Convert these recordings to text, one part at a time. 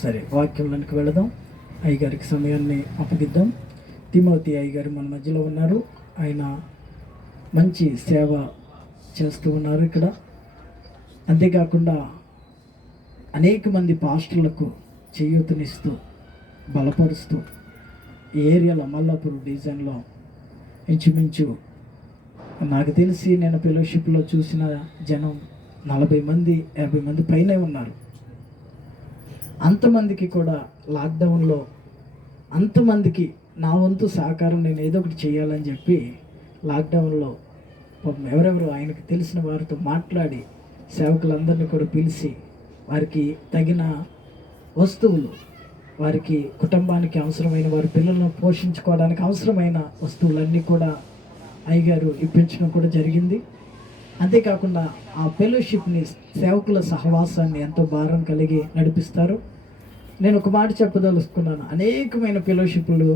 సరే, వాక్యంలోనికి వెళదాం. అయ్యగారికి సమయాన్ని అప్పగిద్దాం. తిమోతి అయ్యగారు మన మధ్యలో ఉన్నారు. ఆయన మంచి సేవ చేస్తూ ఉన్నారు ఇక్కడ. అంతేకాకుండా అనేక మంది పాస్టర్లకు చేయూతనిస్తూ బలపరుస్తూ ఈ ఏరియాలో మల్లాపూర్ డివిజన్లో ఇంచుమించు నాకు తెలిసి నేను ఫెలోషిప్లో చూసిన జనం 40 మంది 50 మంది పైనే ఉన్నారు. అంతమందికి కూడా లాక్డౌన్లో అంతమందికి నా వంతు సహకారం నేను ఏదో ఒకటి చేయాలని చెప్పి లాక్డౌన్లో ఎవరెవరు ఆయనకు తెలిసిన వారితో మాట్లాడి సేవకులందరినీ కూడా పిలిచి వారికి తగిన వస్తువులు, వారికి కుటుంబానికి అవసరమైన, వారి పిల్లలను పోషించుకోవడానికి అవసరమైన వస్తువులన్నీ కూడా అయ్యగారు ఇప్పించడం కూడా జరిగింది. అంతేకాకుండా ఆ ఫెలోషిప్ని, సేవకుల సహవాసాన్ని ఎంతో భారం కలిగి నడిపిస్తారు. నేను ఒక మాట చెప్పదలుచుకున్నాను. అనేకమైన ఫెలోషిప్లు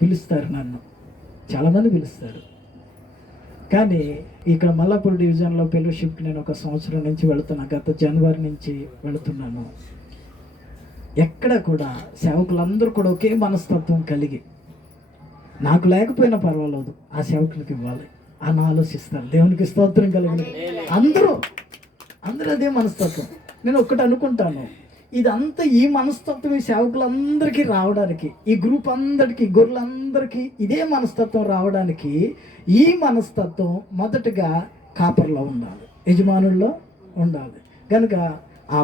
పిలుస్తారు, నన్ను చాలామంది పిలుస్తారు. కానీ ఇక్కడ మల్లాపూర్ డివిజన్లో ఫెలోషిప్కి నేను 1 సంవత్సరం నుంచి వెళుతున్నాను. గత జనవరి నుంచి వెళుతున్నాను. ఎక్కడ కూడా సేవకులందరూ కూడా ఒకే మనస్తత్వం కలిగి, నాకు లేకపోయినా పర్వాలేదు, ఆ సేవకునికి ఇవ్వాలి అని ఆలోచిస్తారు. దేవునికి స్తోత్రం కలిగిన అందరూ అదే మనస్తత్వం. నేను ఒక్కటి అనుకుంటాను, ఇదంతా ఈ మనస్తత్వం ఈ సేవకులందరికీ రావడానికి, ఈ గ్రూప్ అందరికీ, గొర్రెలందరికీ ఇదే మనస్తత్వం రావడానికి ఈ మనస్తత్వం మొదటగా కాపర్లో ఉండాలి, యజమానుల్లో ఉండాలి. కనుక ఆ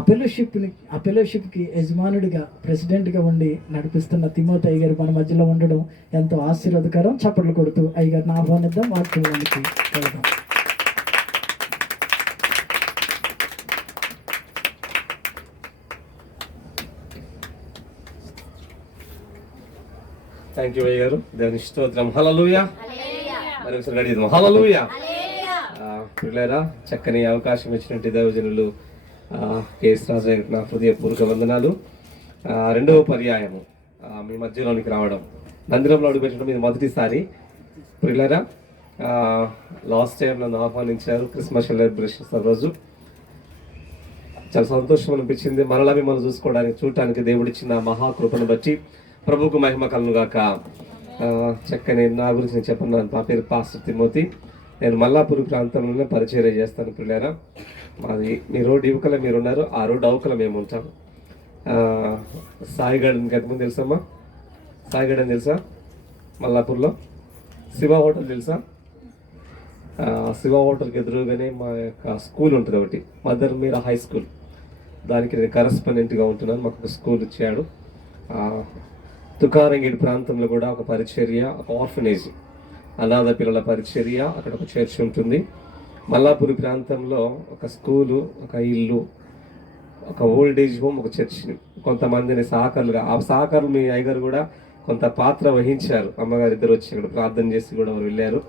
ఫెలోషిప్కి యజమానుడిగా, ప్రెసిడెంట్గా ఉండి నడిపిస్తున్న తిమోతి అయ్యగారు మన మధ్యలో ఉండడం ఎంతో ఆశీర్వాదకరం. చప్పట్లు కొడుతూ అయ్యగారిని ఆహ్వానిద్దాం, వాక్యంలోనికి వెళ్దాం. థ్యాంక్ యూ అయ్యగారు. దేవుని స్తోత్రం. హల్లెలూయా. మరి ఒకసారి గడిద్దాం. హల్లెలూయా. పిల్లరా, చక్కని అవకాశం ఇచ్చినట్టు దైవజనులు కేఎస్ రాజు గారికి నా హృదయపూర్వక వందనాలు. 2వ పర్యాయము మీ మధ్యలోనికి రావడం, మందిరంలో అడుగుపెట్టడం ఇది మొదటిసారి. పిల్లరా, లాస్ట్ టైం నన్ను ఆహ్వానించారు క్రిస్మస్ సెలబ్రేషన్స్ రోజు. చాలా సంతోషం అనిపించింది. మరలా మిమ్మల్ని చూడటానికి దేవుడిచ్చిన మహాకృపను బట్టి ప్రభువుకు మహిమ కలుగుగాక. చక్కని నా గురించి నేను చెప్పన్నాను. నా పేరు పాస్టర్ తిమోతి. నేను మల్లాపూర్ ప్రాంతంలోనే పరిచర్య చేస్తాను. పిల్లారా, మాది మీ రోడ్ ఇవకల మీరు ఉన్నారు, ఆ రోడ్ అవకల మేము ఉంటాం. సాయిగఢ్ ఇంతకుముందు తెలుసమ్మా? సాయిగఢ్ అని తెలుసా? మల్లాపూర్లో శివ హోటల్ తెలుసా? శివ హోటల్కి ఎదురుగానే మా యొక్క స్కూల్ ఉంటుంది ఒకటి, మదర్ మీరా హై స్కూల్. దానికి నేను కరెస్పాండెంట్గా ఉంటున్నాను. మాకు ఒక స్కూల్ ఇచ్చాడు. తుకారంగేడు ప్రాంతంలో కూడా ఒక పరిచర్య, ఒక ఆర్ఫనేజ్, అనాథ పిల్లల పరిచర్య, అక్కడ ఒక చర్చ్ ఉంటుంది. మల్లాపూర్ ప్రాంతంలో ఒక స్కూలు, ఒక ఇల్లు, ఒక ఓల్డ్ ఏజ్ హోమ్, ఒక చర్చ్ని, కొంతమందిని సహకారులుగా, ఆ సహకారులు మీ అయ్యగారు కూడా కొంత పాత్ర వహించారు. అమ్మగారు ఇద్దరు వచ్చి ఇక్కడ ప్రార్థన చేసి కూడా వారు వెళ్ళారు.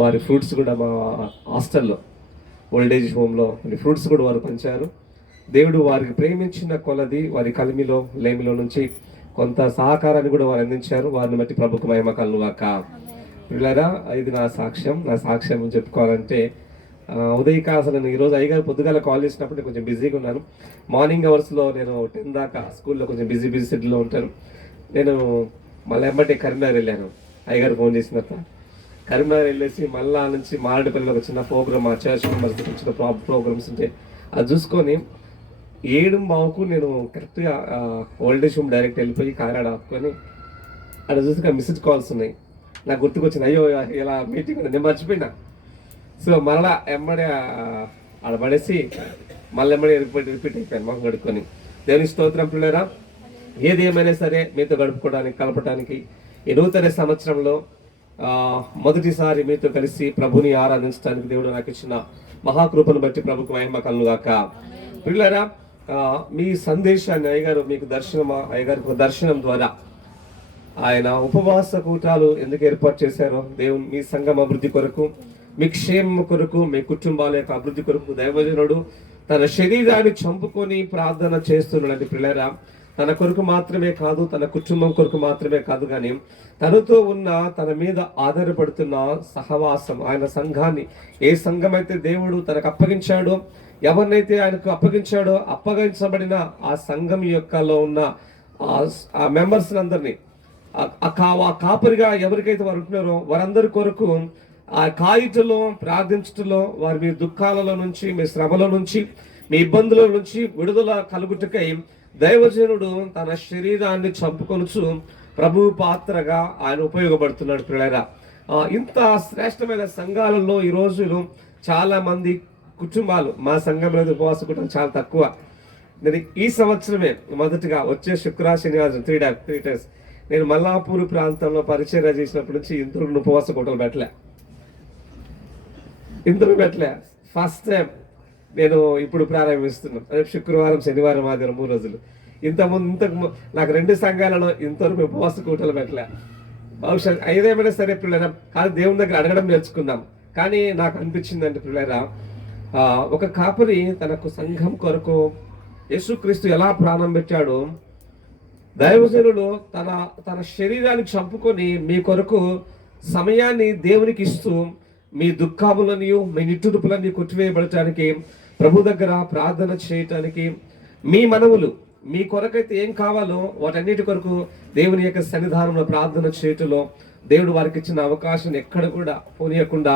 వారి ఫ్రూట్స్ కూడా మా హాస్టల్లో, ఓల్డ్ ఏజ్ హోమ్లో ఫ్రూట్స్ కూడా వారు పంచారు. దేవుడు వారికి ప్రేమించిన కొలది వారి కలిమిలో లేమిలో నుంచి కొంత సహకారాన్ని కూడా వారు అందించారు. వారిని బట్టి ప్రభుకు మహిమ కలుగుగాక. పిల్లరా, ఇది నా సాక్ష్యం చెప్పుకోవాలంటే ఉదయకాలం నేను ఈరోజు అయ్యగారు పొద్దుగాల కాల్ చేసినప్పుడు నేను కొంచెం బిజీగా ఉన్నాను. మార్నింగ్ అవర్స్లో నేను 10 దాకా స్కూల్లో కొంచెం బిజీ షెడ్యూల్లో ఉంటాను. నేను మళ్ళీ ఎమ్మటే కరీంనగర్ వెళ్ళాను. అయ్యగారు ఫోన్ చేసిన తర్వాత కరీంనగర్ వెళ్ళేసి మళ్ళా నుంచి మారేడుపల్లిలో ఒక చిన్న ప్రోగ్రామ్, ఆ చర్చ్ మెంబర్స్ చిన్న ప్రోగ్రామ్స్ ఉంటే అది చూసుకొని 7:15 నేను కరెక్ట్గా ఓల్డ్ ఏజ్ హోమ్ డైరెక్ట్ వెళ్ళిపోయి కారాడ ఆపుకొని అక్కడ చూసి మిస్డ్ కాల్స్ ఉన్నాయి. నాకు గుర్తుకొచ్చింది, అయ్యో ఇలా మీటింగ్ నేను మర్చిపోయినా. సో మళ్ళా ఎమ్మడే ఆడ పడేసి మళ్ళీ ఎమ్మడే రిపీట్ అయిపోయాను మాకు గడుపుకొని. దేవుని స్తోత్రం. పిల్లరా, ఏది ఏమైనా సరే మీతో కలపడానికి ఈ నూతన సంవత్సరంలో మొదటిసారి మీతో కలిసి ప్రభుని ఆరాధించడానికి దేవుడు నాకు ఇచ్చిన మహాకృపను బట్టి ప్రభుకు మహిమ కలుగుగాక. పిల్లరా, మీ సందేశాన్ని అయ్యగారు మీకు అయ్యగారికి దర్శనం ద్వారా ఆయన ఉపవాస కూటాలు ఎందుకు ఏర్పాటు చేశారో, దేవుని మీ సంఘం అభివృద్ధి కొరకు, మీ క్షేమం కొరకు, మీ కుటుంబాల యొక్క అభివృద్ధి కొరకు దైవజనుడు తన శరీరాన్ని చంపుకొని ప్రార్థన చేస్తున్నాడు. పిల్లరా, తన కొరకు మాత్రమే కాదు, తన కుటుంబం కొరకు మాత్రమే కాదు, కానీ తనతో ఉన్న, తన మీద ఆధారపడుతున్న సహవాసం, ఆయన సంఘాన్ని, ఏ సంఘం అయితే దేవుడు తనకు అప్పగించాడో, ఎవరినైతే ఆయనకు అప్పగించాడో అప్పగించబడిన ఆ సంఘం యొక్కలో ఉన్న ఆ మెంబర్స్ అందరినీ ఆ కాపరిగా ఎవరికైతే వారు ఉంటున్నారో వారందరి కొరకు ఆ కాయిటలో ప్రార్థించటంలో వారి మీ దుఃఖాలలో నుంచి మీ శ్రమల నుంచి మీ ఇబ్బందుల నుంచి విడుదల కలుగుటకై దైవజనుడు తన శరీరాన్ని చంపుకొనుచు ప్రభు పాత్రగా ఆయన ఉపయోగపడుతున్నాడు పిల్లరా. ఇంత శ్రేష్టమైన సంఘాలలో ఈ రోజులు చాలా మంది కుటుంబాలు, మా సంఘం మీద ఉపవాస కుటుంబం చాలా తక్కువ. నేను ఈ సంవత్సరమే మొదటిగా వచ్చే శనివారం 3 days నేను మల్లాపూర్ ప్రాంతంలో పరిచయం చేసినప్పటి నుంచి ఇంతకు ఉపవాస కుటుంబం పెట్టలే. ఫస్ట్ టైం నేను ఇప్పుడు ప్రారంభిస్తున్నాను. రేపు శుక్రవారం, శనివారం, ఆదివారం 3 రోజులు. ఇంతకు నాకు 2 సంఘాలలో ఇంతవరకు ఉపవాస కూటలు పెట్టలే. బహుశా ఐదేమైనా సరే పిల్లరా, కానీ దేవుని దగ్గర అడగడం నేర్చుకుందాం. కానీ నాకు అనిపించిందంటే పిల్లరా, ఒక కాపరి తనకు సంఘం కొరకు యేసుక్రీస్తు ఎలా ప్రాణం పెట్టాడో దైవజనుడు తన శరీరాన్ని చంపుకొని మీ కొరకు సమయాన్ని దేవునికి ఇస్తూ మీ దుఃఖములని మీ నిట్టుడుపులని కొట్టివేయబడటానికి ప్రభు దగ్గర ప్రార్థన చేయటానికి మీ మనవులు మీ కొరకైతే ఏం కావాలో వాటన్నిటి కొరకు దేవుని యొక్క సన్నిధానంలో ప్రార్థన చేయటంలో దేవుడు వారికి ఇచ్చిన అవకాశం ఎక్కడ కూడా పోనీయకుండా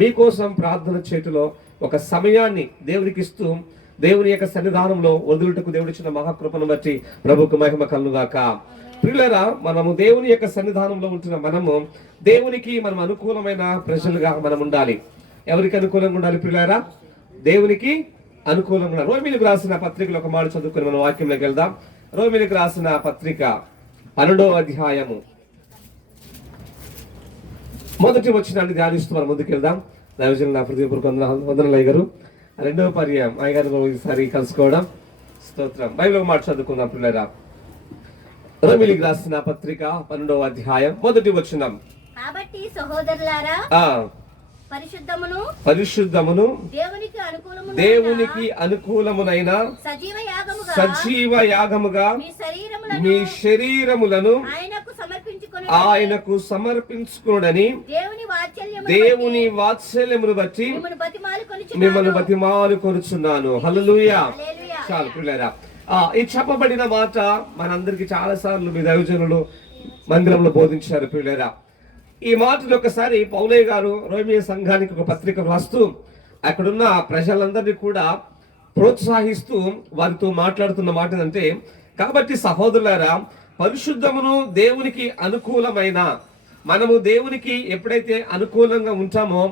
మీకోసం ప్రార్థన చేయటంలో ఒక సమయాన్ని దేవునికి ఇస్తూ దేవుని యొక్క సన్నిధానంలో వదులుటకు దేవుడు ఇచ్చిన మహాకృపను బట్టి ప్రభుకు మహిమ కలుగాక. ప్రియులారా, మనము దేవుని యొక్క సన్నిధానంలో ఉంటున్న మనము దేవునికి మనం అనుకూలమైన ప్రజలుగా మనం ఉండాలి. ఎవరికి అనుకూలంగా ఉండాలి ప్రియులారా? దేవునికి అనుకూలంగా ఉండాలి. రోమిలకు రాసిన పత్రికలో ఒక మాట చదువుకుని మనం వాక్యంలోకి వెళ్దాం. రోమిలకు రాసిన పత్రిక 12వ అధ్యాయము మొదటి వచనాన్ని ధ్యానిస్తూ మనం ముందుకు వెళ్దాం. దైవజనులు నా హృదయపూర్వక వందనాలు అయ్యగారు. 2వ పర్యాయం అయ్యగారు ఈసారి కలుసుకోవడం స్తోత్రం. బైబిల్ మాట చదువుకుందాం పిల్లరా. రోమిలికి రాసిన పత్రిక 12వ అధ్యాయం మొదటి వచనం. కాబట్టి సహోదరులారా, పరిశుద్ధమును దేవునికి అనుకూలమునైన సజీవ యాగముగా మీ శరీరములను ఆయనకు సమర్పించుకోడని దేవుని వాత్సల్యమును బట్టి మిమ్మల్ని బతిమాలు కొరుచున్నాను. హల్లెలూయా. చాలు పిల్లరా, ఈ చెప్పబడిన మాట మనందరికి చాలా సార్లు మీ దైవజనులు మందిరంలో బోధించారు పిల్లరా. ఈ మాటలు ఒకసారి పౌలయ్య గారు రోమియో సంఘానికి ఒక పత్రిక వ్రాస్తూ అక్కడున్న ప్రజలందరినీ కూడా ప్రోత్సహిస్తూ వారితో మాట్లాడుతున్న మాట ఏంటంటే, కాబట్టి సహోదరులారా, పరిశుద్ధమును దేవునికి అనుకూలమైన మనము దేవునికి ఎప్పుడైతే అనుకూలంగా ఉంటామో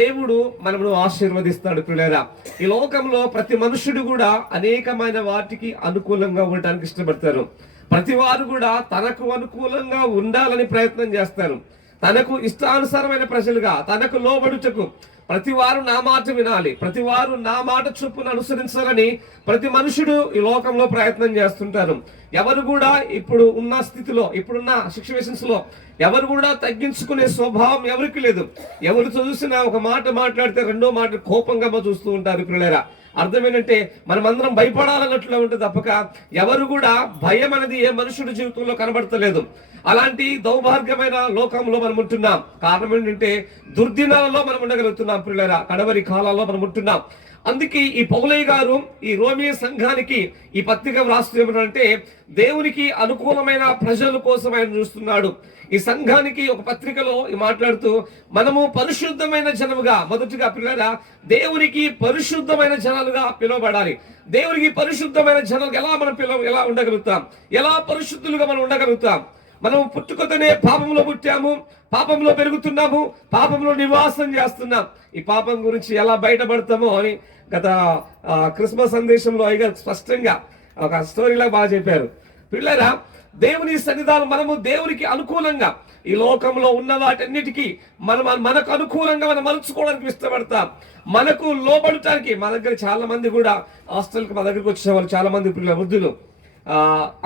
దేవుడు మనమును ఆశీర్వదిస్తాడు పిల్లరా. ఈ లోకంలో ప్రతి మనుషుడు కూడా అనేకమైన వాటికి అనుకూలంగా ఉండటానికి ఇష్టపడతారు. ప్రతి వారు కూడా తనకు అనుకూలంగా ఉండాలని ప్రయత్నం చేస్తారు. తనకు ఇష్టానుసారమైన ప్రజలుగా తనకు లోబడుటకు ప్రతి వారు నా మాట వినాలి, ప్రతి వారు నా మాట చొప్పున అనుసరించాలని ప్రతి మనుషుడు ఈ లోకంలో ప్రయత్నం చేస్తుంటారు. ఎవరు కూడా ఇప్పుడు ఉన్న స్థితిలో, ఇప్పుడున్న సిచ్యువేషన్స్ లో ఎవరు కూడా తగ్గించుకునే స్వభావం ఎవరికి లేదు. ఎవరు చూసినా ఒక మాట మాట్లాడితే రెండో మాట కోపంగా చూస్తూ ఉంటారు పిల్లరా. అర్థం ఏంటంటే మనమందరం భయపడాలన్నట్లు ఉంటుంది తప్పక ఎవరు కూడా భయం అనేది ఏ మనుషుడి జీవితంలో కనబడతలేదు. అలాంటి దౌర్భాగ్యమైన లోకంలో మనం ఉంటున్నాం. కారణం ఏంటంటే దుర్దినాలలో మనం ఉండగలుగుతున్నాం పిల్లరా, కడవరి కాలాల్లో మనం ఉంటున్నాం. అందుకే ఈ పౌలయ్య గారు ఈ రోమియో సంఘానికి ఈ పత్రిక వ్రాస్తూ ఏమంటే, దేవునికి అనుకూలమైన ప్రజల కోసం ఆయన చూస్తున్నాడు. ఈ సంఘానికి ఒక పత్రికలో మాట్లాడుతూ మనము పరిశుద్ధమైన జనముగా, మొదటిగా పిల్లరా దేవునికి పరిశుద్ధమైన జనాలుగా పిలువబడాలి. దేవునికి పరిశుద్ధమైన జనాలుగా ఎలా ఉండగలుగుతాం, ఎలా పరిశుద్ధులుగా మనం ఉండగలుగుతాం? మనం పుట్టుకతోనే పాపంలో పుట్టాము, పాపంలో పెరుగుతున్నాము, పాపంలో నివాసం చేస్తున్నాం. ఈ పాపం గురించి ఎలా బయటపడతామో అని గత క్రిస్మస్ సందేశంలో అయ్యగారు స్పష్టంగా ఒక స్టోరీలా బాగా చెప్పారు. పిల్లరా, దేవుని సన్నిధానం మనము దేవునికి అనుకూలంగా ఈ లోకంలో ఉన్న వాటన్నిటికీ మనకు అనుకూలంగా మనం మలుచుకోవడానికి ఇష్టపడతాం. మనకు లోబడటానికి మా దగ్గర చాలా మంది కూడా హాస్టల్కి మా దగ్గరకు వచ్చే వాళ్ళు చాలా మంది పిల్లల వృద్ధులు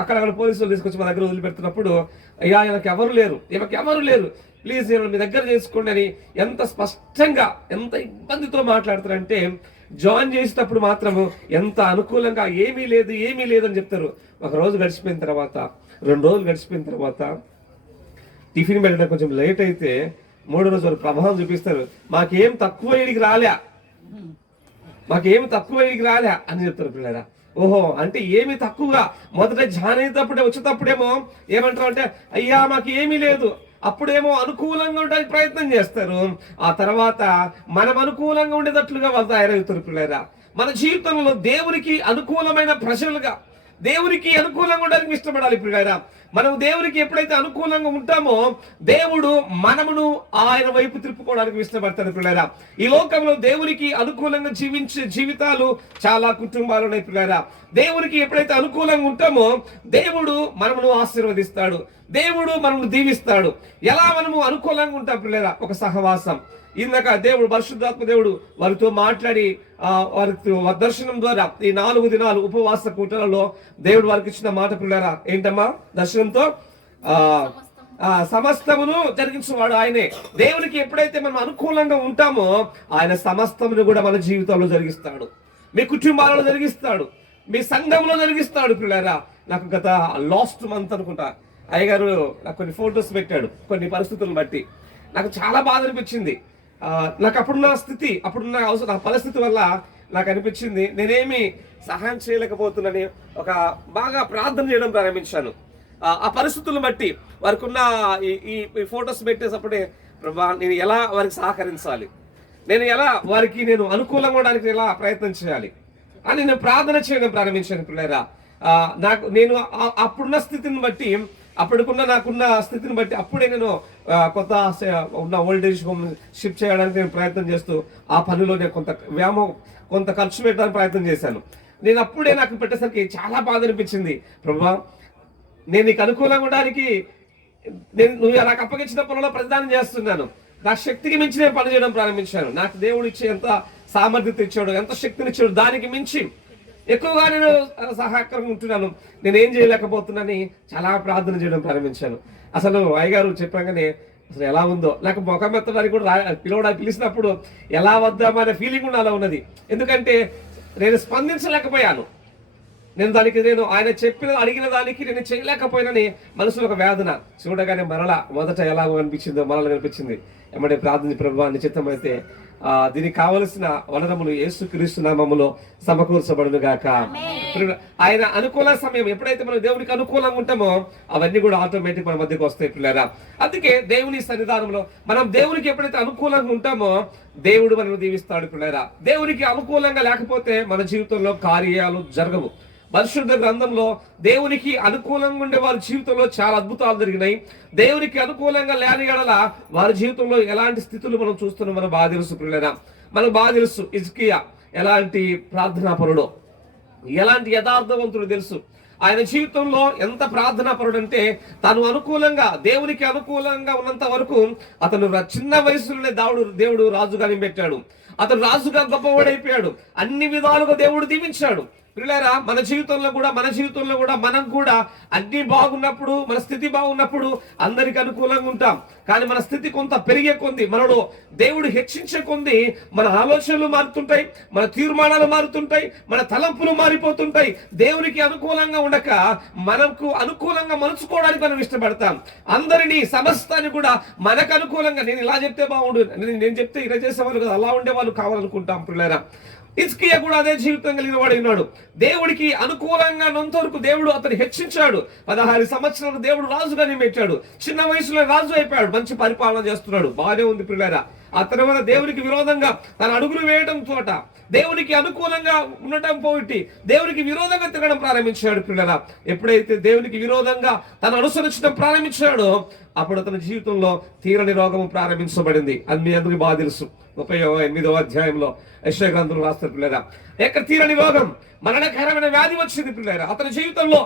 అక్కడ పోలీసులు తీసుకొచ్చి మా దగ్గర వదిలిపెడుతున్నప్పుడు, అయ్యా ఈమెకు ఎవరు లేరు, ప్లీజ్ నేను మీ దగ్గర చేసుకోండి అని ఎంత స్పష్టంగా ఎంత ఇబ్బందితో మాట్లాడతారంటే, జాయిన్ చేసేటప్పుడు మాత్రము ఎంత అనుకూలంగా ఏమీ లేదు అని చెప్తారు. ఒక రోజు గడిచిపోయిన తర్వాత, 2 రోజులు గడిచిపోయిన తర్వాత టిఫిన్ పెట్టడం కొంచెం లేట్ అయితే 3వ రోజు వరకు ప్రభావం చూపిస్తారు. మాకేం తక్కువ ఇడికి రాలే, మాకు ఏమి తక్కువ రాలే అని చెప్తారు పిల్లరా. ఓహో, అంటే ఏమి తక్కువగా మొదట జాయిన్ అయ్యేటప్పుడే వచ్చేటప్పుడేమో ఏమంటారు అంటే అయ్యా మాకు ఏమీ లేదు, అప్పుడేమో అనుకూలంగా ఉండడానికి ప్రయత్నం చేస్తారు. ఆ తర్వాత మనం అనుకూలంగా ఉండేటట్లుగా వాళ్ళు తయారవుతారు పిల్లరా. మన జీవితంలో దేవునికి అనుకూలమైన ప్రజలుగా, దేవునికి అనుకూలంగా ఉండడానికి ఇష్టపడాలి పిల్లరా. మనం దేవునికి ఎప్పుడైతే అనుకూలంగా ఉంటామో దేవుడు మనమును ఆయన వైపు తిప్పుకోవడానికి ఇష్టపడతాడు పిల్లరా. ఈ లోకంలో దేవునికి అనుకూలంగా జీవించే జీవితాలు చాలా కుటుంబాలు ఉన్నాయి పిల్లరా. దేవునికి ఎప్పుడైతే అనుకూలంగా ఉంటామో దేవుడు మనమును ఆశీర్వదిస్తాడు, దేవుడు మనల్ని దీవిస్తాడు. ఎలా మనము అనుకూలంగా ఉంటాం పిల్లరా? ఒక సహవాసం. ఇందాక దేవుడు పరిశుద్ధాత్మ దేవుడు వారితో మాట్లాడి వారికి దర్శనం ద్వారా ఈ 4 దినాలు ఉపవాస కూటలలో దేవుడు వారికి ఇచ్చిన మాట పిల్లరా ఏంటమ్మా? దర్శనంతో సమస్తమును జరిగించేవాడు ఆయనే. దేవునికి ఎప్పుడైతే మనం అనుకూలంగా ఉంటామో ఆయన సమస్తమును కూడా మన జీవితంలో జరిగిస్తాడు, మీ కుటుంబాలలో జరిగిస్తాడు, మీ సంఘంలో జరిగిస్తాడు పిల్లరా. నాకు గత లాస్ట్ మంత్ అనుకుంటా అయ్యగారు నాకు కొన్ని ఫొటోస్ పెట్టాడు, కొన్ని పరిస్థితులను బట్టి నాకు చాలా బాధ అనిపించింది. నాకు అప్పుడున్న స్థితి, అప్పుడున్న నా పరిస్థితి వల్ల నాకు అనిపించింది నేనేమి సహాయం చేయలేకపోతున్నానని ఒక బాగా ప్రార్థన చేయడం ప్రారంభించాను. ఆ పరిస్థితులను బట్టి వారికి ఉన్న ఈ ఫొటోస్ పెట్టేటప్పుడే ప్రభా నేను ఎలా వారికి సహకరించాలి, నేను ఎలా వారికి నేను అనుకూలంగా ఉండడానికి ఎలా ప్రయత్నం చేయాలి అని నేను ప్రార్థన చేయడం ప్రారంభించాను పిల్లరా. నేను అప్పుడున్న స్థితిని బట్టి, నాకున్న స్థితిని బట్టి అప్పుడే నేను కొత్త ఉన్న ఓల్డేజ్ హోమ్ షిఫ్ట్ చేయడానికి నేను ప్రయత్నం చేస్తూ ఆ పనిలో నేను కొంత ఖర్చు పెట్టడానికి ప్రయత్నం చేశాను. నేను అప్పుడే నాకు పెట్టేసరికి చాలా బాధ అనిపించింది. ప్రభా నేను నీకు అనుకూలంగా ఉండడానికి నువ్వు నాకు అప్పగించిన పనుల్లో ప్రతిదానం చేస్తున్నాను. నా శక్తికి మించి నేను పని చేయడం ప్రారంభించాను. నాకు దేవుడు ఇచ్చే ఎంత సామర్థ్యత ఇచ్చాడు, ఎంత శక్తిని ఇచ్చాడు, దానికి మించి ఎక్కువగా నేను సహాయకరంగా ఉంటున్నాను. నేనేం చేయలేకపోతున్నానని చాలా ప్రార్థన చేయడం ప్రారంభించాను. అసలు అయ్యగారు చెప్పగానే అసలు ఎలా ఉందో నాకు ముఖం ఎత్తడానికి కూడా పిలిచినప్పుడు ఎలా వద్దామనే ఫీలింగ్ కూడా అలా ఉన్నది. ఎందుకంటే నేను స్పందించలేకపోయాను. నేను ఆయన అడిగిన దానికి నేను చేయలేకపోయినని మనసులో ఒక వేదన. చూడగానే మరలా మొదట ఎలాగో అనిపించిందో మరలా అనిపించింది. ఏమంటే ప్రార్థన ప్రభువా నిశ్చితమైతే దీనికి కావలసిన వనరములు యేసుక్రీస్తు నామములో సమకూర్చబడును గాక. ఆయన అనుకూల సమయం ఎప్పుడైతే మనం దేవునికి అనుకూలంగా ఉంటామో అవన్నీ కూడా ఆటోమేటిక్ మన మధ్యకు వస్తాయి పిల్లరా. అందుకే దేవుని సన్నిధానంలో మనం దేవునికి ఎప్పుడైతే అనుకూలంగా ఉంటామో దేవుడు మనల్ని దీవిస్తాడు పిల్లరా. దేవునికి అనుకూలంగా లేకపోతే మన జీవితంలో కార్యాలు జరగవు. పరిశుద్ధ గ్రంథంలో దేవునికి అనుకూలంగా ఉండే వారి జీవితంలో చాలా అద్భుతాలు జరిగినాయి. దేవునికి అనుకూలంగా లేని యెడల వారి జీవితంలో ఎలాంటి స్థితులు మనం చూస్తున్నాం మనకు బాగా తెలుసు పిల్లరా. మనకు బాగా తెలుసు హిజ్కియా ఎలాంటి ప్రార్థనాపరుడో, ఎలాంటి యథార్థవంతుడు తెలుసు. ఆయన జీవితంలో ఎంత ప్రార్థనాపరుడు అంటే తాను అనుకూలంగా దేవునికి అనుకూలంగా ఉన్నంత వరకు అతను చిన్న వయసులోనే దేవుడు రాజుగా నింపెట్టాడు. అతను రాజుగా గొప్పవాడైపోయాడు. అన్ని విధాలుగా దేవుడు దీవించాడు. పిల్లరా మన జీవితంలో కూడా మనం కూడా అన్ని బాగున్నప్పుడు, మన స్థితి బాగున్నప్పుడు అందరికి అనుకూలంగా ఉంటాం. కానీ మన స్థితి కొంత పెరిగే కొంది, మనలో దేవుడు హెచ్చించే కొంది మన ఆలోచనలు మారుతుంటాయి, మన తీర్మానాలు మారుతుంటాయి, మన తలంపులు మారిపోతుంటాయి. దేవునికి అనుకూలంగా ఉండక మనకు అనుకూలంగా మలుచుకోవడానికి మనం ఇష్టపడతాం. అందరినీ సమస్తాన్ని కూడా మనకు అనుకూలంగా నేను ఇలా చెప్తే బాగుండు, నేను చెప్తే ఇలా చేసేవాళ్ళు కదా, అలా ఉండేవాళ్ళు కావాలనుకుంటాం పిల్లరా. హిజ్కియా కూడా అదే జీవితం కలిగిన వాడు. దేవుడికి అనుకూలంగా ఉన్నంతవరకు దేవుడు అతను హెచ్చించాడు. 16 సంవత్సరాలు దేవుడు రాజుగా నియమించాడు. చిన్న వయసులో రాజు అయిపోయాడు, మంచి పరిపాలన చేస్తున్నాడు, బాగానే ఉంది పిల్లరా. ఆ తర్వాత దేవునికి విరోధంగా తన అడుగులు వేయడం చోట దేవునికి అనుకూలంగా ఉండటం పోయి దేవునికి విరోధంగా తిరగడం ప్రారంభించాడు పిల్లరా. ఎప్పుడైతే దేవునికి విరోధంగా తను అనుసరించడం ప్రారంభించాడో అప్పుడు అతని జీవితంలో తీరని రోగము ప్రారంభించబడింది. అది మీ అందరికీ బాగా తెలుసు. 38వ అధ్యాయంలో యెషయా గ్రంథంలో రాస్తారు పిల్లరా. ఎక్కడ తీరని రోగం, మరణకరమైన వ్యాధి వచ్చింది పిల్లరా. అతని జీవితంలో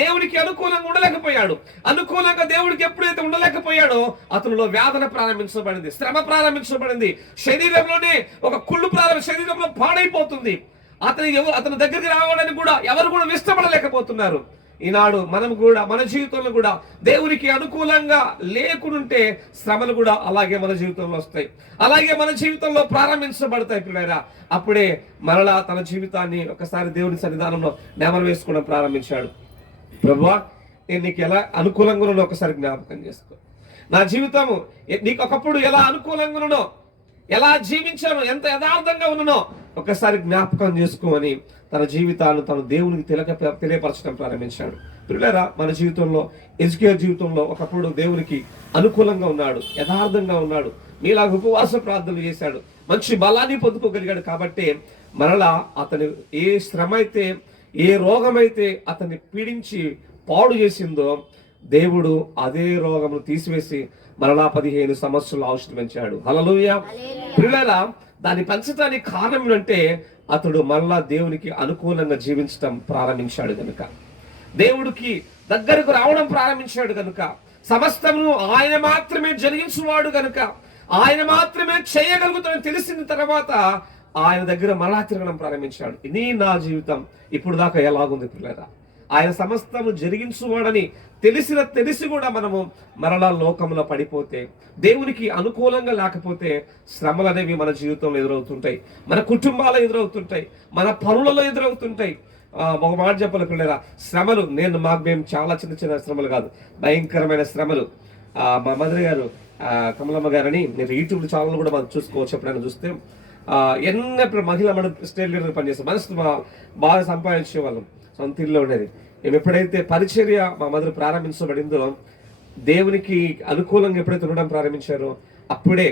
దేవునికి అనుకూలంగా ఉండలేకపోయాడు. అనుకూలంగా దేవుడికి ఎప్పుడైతే ఉండలేకపోయాడో అతనిలో వేదన ప్రారంభించబడింది, శ్రమ ప్రారంభించబడింది. శరీరంలోనే ఒక కుళ్ళు శరీరంలో పాడైపోతుంది. అతని దగ్గరికి రావడానికి కూడా ఎవరు కూడా ఇష్టపడలేకపోతున్నారు. ఈనాడు మనం కూడా మన జీవితంలో కూడా దేవునికి అనుకూలంగా లేకుంటే శ్రమలు కూడా అలాగే మన జీవితంలో వస్తాయి, అలాగే మన జీవితంలో ప్రారంభించబడతాయి పిల్లరా. అప్పుడే మరలా తన జీవితాన్ని ఒకసారి దేవుని సన్నిధానంలో నెమరు వేసుకోవడం ప్రారంభించాడు. ప్రభువా నేను నీకు ఎలా అనుకూలంగా ఉన్నానో ఒకసారి జ్ఞాపకం చేసుకో. నా జీవితము నీకు ఒకప్పుడు ఎలా అనుకూలంగా ఉన్నానో, ఎలా జీవించాను, ఎంత యథార్థంగా ఉన్నానో ఒకసారి జ్ఞాపకం చేసుకొని తన జీవితాన్ని తను దేవునికి తెలియపరచడం ప్రారంభించాడు. పిల్లరా, మన జీవితంలో ఎజ్కేల్ జీవితంలో ఒకప్పుడు దేవునికి అనుకూలంగా ఉన్నాడు, యథార్థంగా ఉన్నాడు, మీలా ఉపవాస ప్రార్థనలు చేశాడు, మంచి బలాన్ని పొందుకోగలిగాడు. కాబట్టి మరలా అతని ఏ శ్రమ అయితే, ఏ రోగమైతే అతన్ని పీడించి పాడు చేసిందో దేవుడు అదే రోగమును తీసివేసి మరలా 15 సంవత్సరాలు ఆశీర్వదించాడు. హల్లెలూయా. పిల్లరా, దాన్ని పెంచడానికి కారణం ఏంటంటే అతడు మరలా దేవునికి అనుకూలంగా జీవించడం ప్రారంభించాడు కనుక, దేవుడికి దగ్గరకు రావడం ప్రారంభించాడు కనుక, సమస్తమును ఆయన మాత్రమే జరిగించువాడు కనుక, ఆయన మాత్రమే చేయగలుగుతాడని తెలిసిన తర్వాత ఆయన దగ్గర మరలా తిరగడం ప్రారంభించాడు. ఇది నా జీవితం ఇప్పుడు దాకా ఎలాగుంది పిల్లరా? ఆయన సమస్తము జరిగించువాడని తెలిసి కూడా మనము మరలా లోకంలో పడిపోతే, దేవునికి అనుకూలంగా లేకపోతే శ్రమలు అనేవి మన జీవితంలో ఎదురవుతుంటాయి, మన కుటుంబాలు ఎదురవుతుంటాయి, మన పనులలో ఎదురవుతుంటాయి. ఒక మాట చెప్పాలి పిల్లరా, శ్రమలు మేము చాలా చిన్న చిన్న శ్రమలు కాదు, భయంకరమైన శ్రమలు. మా మదర్ గారు కమలమ్మ గారని మీరు యూట్యూబ్ ఛానల్ కూడా మనం చూసుకోవచ్చు. ఎప్పుడైనా చూస్తే ఎన్నప్పుడు మహిళా స్టేట్ లీడర్ పనిచేస్తాం, మనసు బాగా సంపాదించే వాళ్ళం, సొంత ఇల్లు ఉండేది. మేము ఎప్పుడైతే పరిచర్య మా మదర్ ప్రారంభించబడిందో, దేవునికి అనుకూలంగా ఎప్పుడైతే ఉండడం ప్రారంభించారో అప్పుడే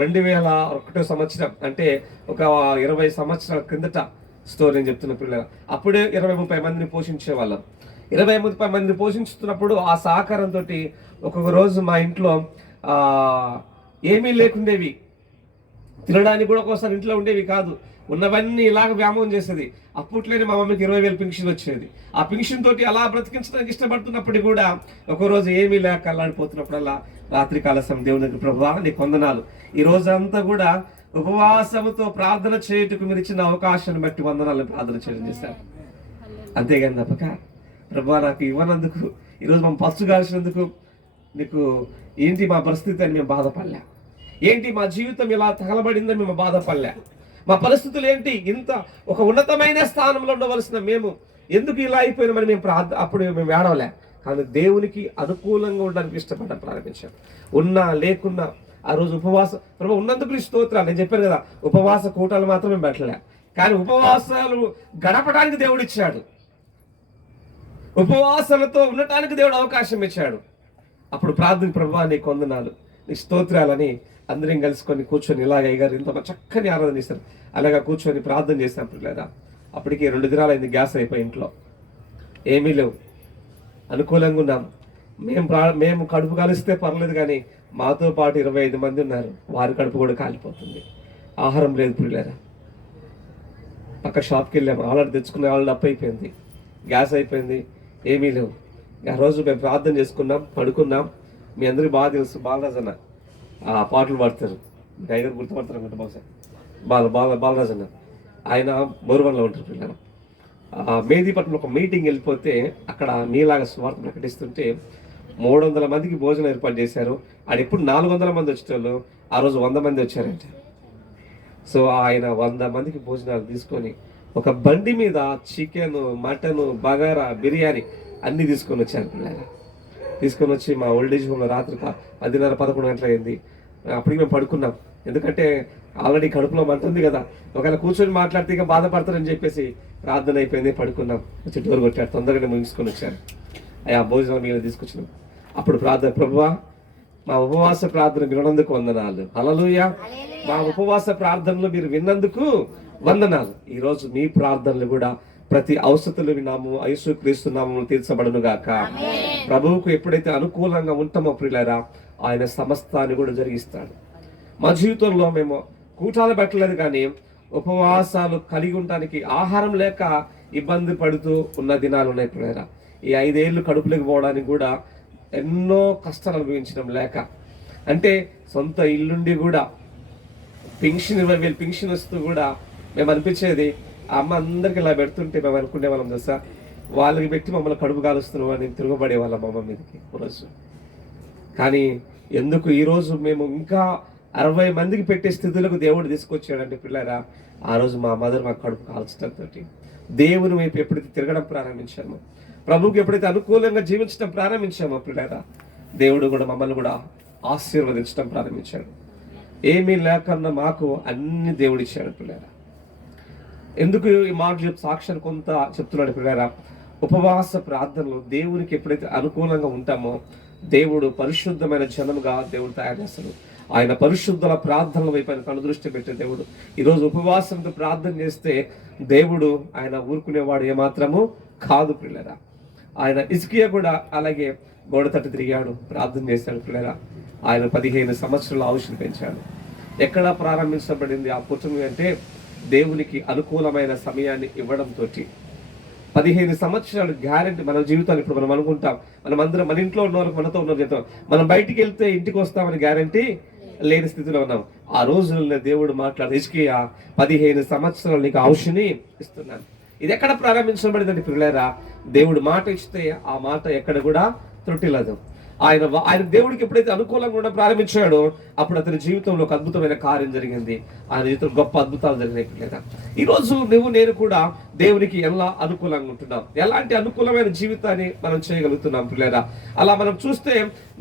2001 సంవత్సరం, అంటే ఒక 20 సంవత్సరాల క్రిందట స్టోరీ నేను చెప్తున్న పిల్లలు, అప్పుడే 20-30 మందిని పోషించే వాళ్ళం. 20-30 మందిని పోషించుతున్నప్పుడు ఆ సహకారంతో ఒక్కొక్క రోజు మా ఇంట్లో ఏమీ లేకుండేవి, తినడానికి కూడా ఒక్కోసారి ఇంట్లో ఉండేవి కాదు, ఉన్నవన్నీ ఇలాగ వ్యామోహం చేసేది. అప్పట్లోనే మా మమ్మీకి 20,000 పెన్షన్ వచ్చేది. ఆ పెన్షన్ తోటి అలా బ్రతికించడానికి ఇష్టపడుతున్నప్పటికీ కూడా ఒకరోజు ఏమీ లేక అల్లాడిపోతున్నప్పుడల్లా రాత్రి కాల సమయం దేవునికి ప్రభువా నీకు వందనాలు, ఈ రోజంతా కూడా ఉపవాసముతో ప్రార్థన చేయుటకు మీరు ఇచ్చిన అవకాశాన్ని బట్టి వందనాలను ప్రార్థన చేయడం చేశారు. అంతేగాని తప్పక ప్రభువా నాకు ఇవ్వనందుకు, ఈరోజు మనం పచ్చు కాల్చినందుకు నీకు ఏంటి మా పరిస్థితి అని మేము బాధపడలే, ఏంటి మా జీవితం ఇలా తగలబడిందని మేము బాధపడలే, మా పరిస్థితులు ఏంటి, ఇంత ఒక ఉన్నతమైన స్థానంలో ఉండవలసిన మేము ఎందుకు ఇలా అయిపోయినామని మేము అప్పుడు మేము ఏడవలే. కానీ దేవునికి అనుకూలంగా ఉండడానికి ఇష్టపడడం ప్రారంభించాం. ఉన్నా లేకున్నా ఆ రోజు ఉపవాసం, ప్రభు ఉన్నందుకు స్తోత్రాలు. నేను చెప్పాను కదా, ఉపవాస కూటాలు మాత్రమే పెట్టలే, కానీ ఉపవాసాలు గడపడానికి దేవుడు ఇచ్చాడు, ఉపవాసాలతో ఉండటానికి దేవుడు అవకాశం ఇచ్చాడు. అప్పుడు ప్రార్థన, ప్రభువా నీకు వందనాలు, నీ స్తోత్రాలని అందరం కలుసుకొని కూర్చొని ఇలాగ అయ్యారు ఇంత చక్కని ఆరాధన చేస్తారు. అలాగా కూర్చొని ప్రార్థన చేసినప్పుడు లేదా అప్పటికి 2 దినాలు అయింది, గ్యాస్ అయిపోయి ఇంట్లో ఏమీ లేవు, అనుకూలంగా ఉన్నాం. మేము కడుపు కాలిస్తే పర్లేదు, కానీ మాతో పాటు 25 మంది ఉన్నారు, వారి కడుపు కూడా కాలిపోతుంది, ఆహారం లేదు పిల్లరా. పక్క షాప్కి వెళ్ళాము, ఆల్రెడీ తెచ్చుకునే వాళ్ళు అప్పు అయిపోయింది, గ్యాస్ అయిపోయింది, ఏమీ లేవు. ఆ రోజు మేము ప్రార్థన చేసుకున్నాం, పడుకున్నాం. మీ అందరికీ బాగా తెలుసు, బాలరాజు అన్న ఆ పాటలు పాడతారు, డైగర్ గుర్తుపడతారు అనుకుంటా బహుశా, బాలరాజు అన్న, ఆయన బోరువన్లో ఉంటారు పిల్లలు. మేదీపట్నంలో ఒక మీటింగ్ వెళ్ళిపోతే అక్కడ మీలాగా స్వార్థ ప్రకటిస్తుంటే 300 మందికి భోజనం ఏర్పాటు చేశారు. ఆడ ఎప్పుడు 400 మంది వచ్చేటోళ్ళు, ఆ రోజు 100 మంది వచ్చారంట. సో ఆయన 100 మందికి భోజనాలు తీసుకొని ఒక బండి మీద చికెన్, మటన్, బగారా, బిర్యానీ అన్నీ తీసుకొని వచ్చారు పిల్లలు. తీసుకొని వచ్చి మా ఓల్డేజ్ హోమ్లో రాత్రి 10:30-11 గంటలు అయింది. అప్పటికి మేము పడుకున్నాం, ఎందుకంటే ఆల్రెడీ కడుపులో మంటుంది కదా, ఒకవేళ కూర్చొని మాట్లాడితే ఇక బాధపడతారని చెప్పేసి ప్రార్థన అయిపోయింది, పడుకున్నాం. వచ్చి డోర్ కొట్టారు, తొందరగానే ముగించుకొని వచ్చారు. ఆ భోజనం మీద తీసుకొచ్చినాం. అప్పుడు ప్రార్థన, ప్రభువా మా ఉపవాస ప్రార్థన విన్నందుకు వందనాలు, హల్లెలూయా. మా ఉపవాస ప్రార్థనలు మీరు విన్నందుకు వందనాలు. ఈరోజు మీ ప్రార్థనలు కూడా ప్రతి అవసరతలు విన్నాము, యేసుక్రీస్తు నామములో తీర్చబడును గాక. ప్రభువుకు ఎప్పుడైతే అనుకూలంగా ఉంటామో ప్రియులారా, ఆయన సమస్తాన్ని కూడా జరిగిస్తాడు. మా జీవితంలో మేము కూటాలు పెట్టలేదు, కానీ ఉపవాసాలు కలిగి ఉండడానికి ఆహారం లేక ఇబ్బంది పడుతూ ఉన్న దినాలు ఉన్నాయి ప్రియులారా. ఈ 5 ఏళ్ళు కడుపులోకి పోవడానికి కూడా ఎన్నో కష్టాలు అనుభవించడం లేక, అంటే సొంత ఇల్లుండి కూడా పెన్షన్ 20,000 పెన్షన్ వస్తూ కూడా మేము అనిపించేది, అమ్మ అందరికి ఇలా పెడుతుంటే మేము అనుకునే వాళ్ళం తెలుసా, వాళ్ళకి పెట్టి మమ్మల్ని కడుపు కాలుస్తున్నాం అని తిరగబడే వాళ్ళం అమ్మ మీదకి రోజు. కానీ ఎందుకు ఈరోజు మేము ఇంకా 60 మందికి పెట్టే స్థితులకు దేవుడు తీసుకొచ్చాడంటే పిల్లరా, ఆ రోజు మా మదర్ మా కడుపు కాల్చడంతో దేవుని వైపు ఎప్పుడైతే తిరగడం ప్రారంభించామో, ప్రభువుకి ఎప్పుడైతే అనుకూలంగా జీవించడం ప్రారంభించామో పిల్లరా, దేవుడు కూడా మమ్మల్ని కూడా ఆశీర్వదించడం ప్రారంభించాడు. ఏమీ లేకన్నా మాకు అన్ని దేవుడిచ్చాడు పిల్లరా. ఎందుకు ఈ మాట సాక్ష్యాన్ని కొంత చెప్తున్నాడు పిల్లరా? ఉపవాస ప్రార్థనలు దేవునికి ఎప్పుడైతే అనుకూలంగా ఉంటామో దేవుడు పరిశుద్ధమైన జనముగా దేవుడు తయారు చేస్తాడు. ఆయన పరిశుద్ధుల ప్రార్థనల వైపు ఆయన కను దృష్టి పెట్టే దేవుడు. ఈరోజు ఉపవాసంతో ప్రార్థన చేస్తే దేవుడు ఆయన ఊరుకునేవాడు ఏమాత్రము కాదు పిల్లరా. ఆయన హిజ్కియా కూడా అలాగే గోడ తట్టు తిరిగాడు, ప్రార్థన చేశాడు పిల్లరా. ఆయన 15 సంవత్సరాల ఆయుష్ను పెంచాడు. ఎక్కడ ప్రారంభించబడింది ఆ కుటుంబం అంటే దేవునికి అనుకూలమైన సమయాన్ని ఇవ్వడంతో. 15 సంవత్సరాలు గ్యారెంటీ మన జీవితాలు. ఇప్పుడు మనం అనుకుంటాం మనం అందరం మన ఇంట్లో ఉన్నవారు మనతో ఉన్నారు చెప్తాం, మనం బయటికి వెళ్తే ఇంటికి వస్తామని గ్యారెంటీ లేని స్థితిలో ఉన్నాం. ఆ రోజుల్లో దేవుడు మాట్లాడు, హిజ్కియా 15 సంవత్సరాలు నీకు ఆయుష్ని ఇస్తున్నాను. ఇది ఎక్కడ ప్రారంభించబడిందండి పిల్లరా? దేవుడు మాట ఇస్తే ఆ మాట ఎక్కడ కూడా త్రుటిల్లదు. ఆయన దేవుడికి ఎప్పుడైతే అనుకూలంగా ఉండడం ప్రారంభించాడో అప్పుడు అతని జీవితంలో ఒక అద్భుతమైన కార్యం జరిగింది. ఆయన జీవితంలో గొప్ప అద్భుతాలు జరిగినాయి పిల్లరా. ఈరోజు నువ్వు నేను కూడా దేవునికి ఎలా అనుకూలంగా ఉంటున్నాం, ఎలాంటి అనుకూలమైన జీవితాన్ని మనం చేయగలుగుతున్నాం పిల్లరా? అలా మనం చూస్తే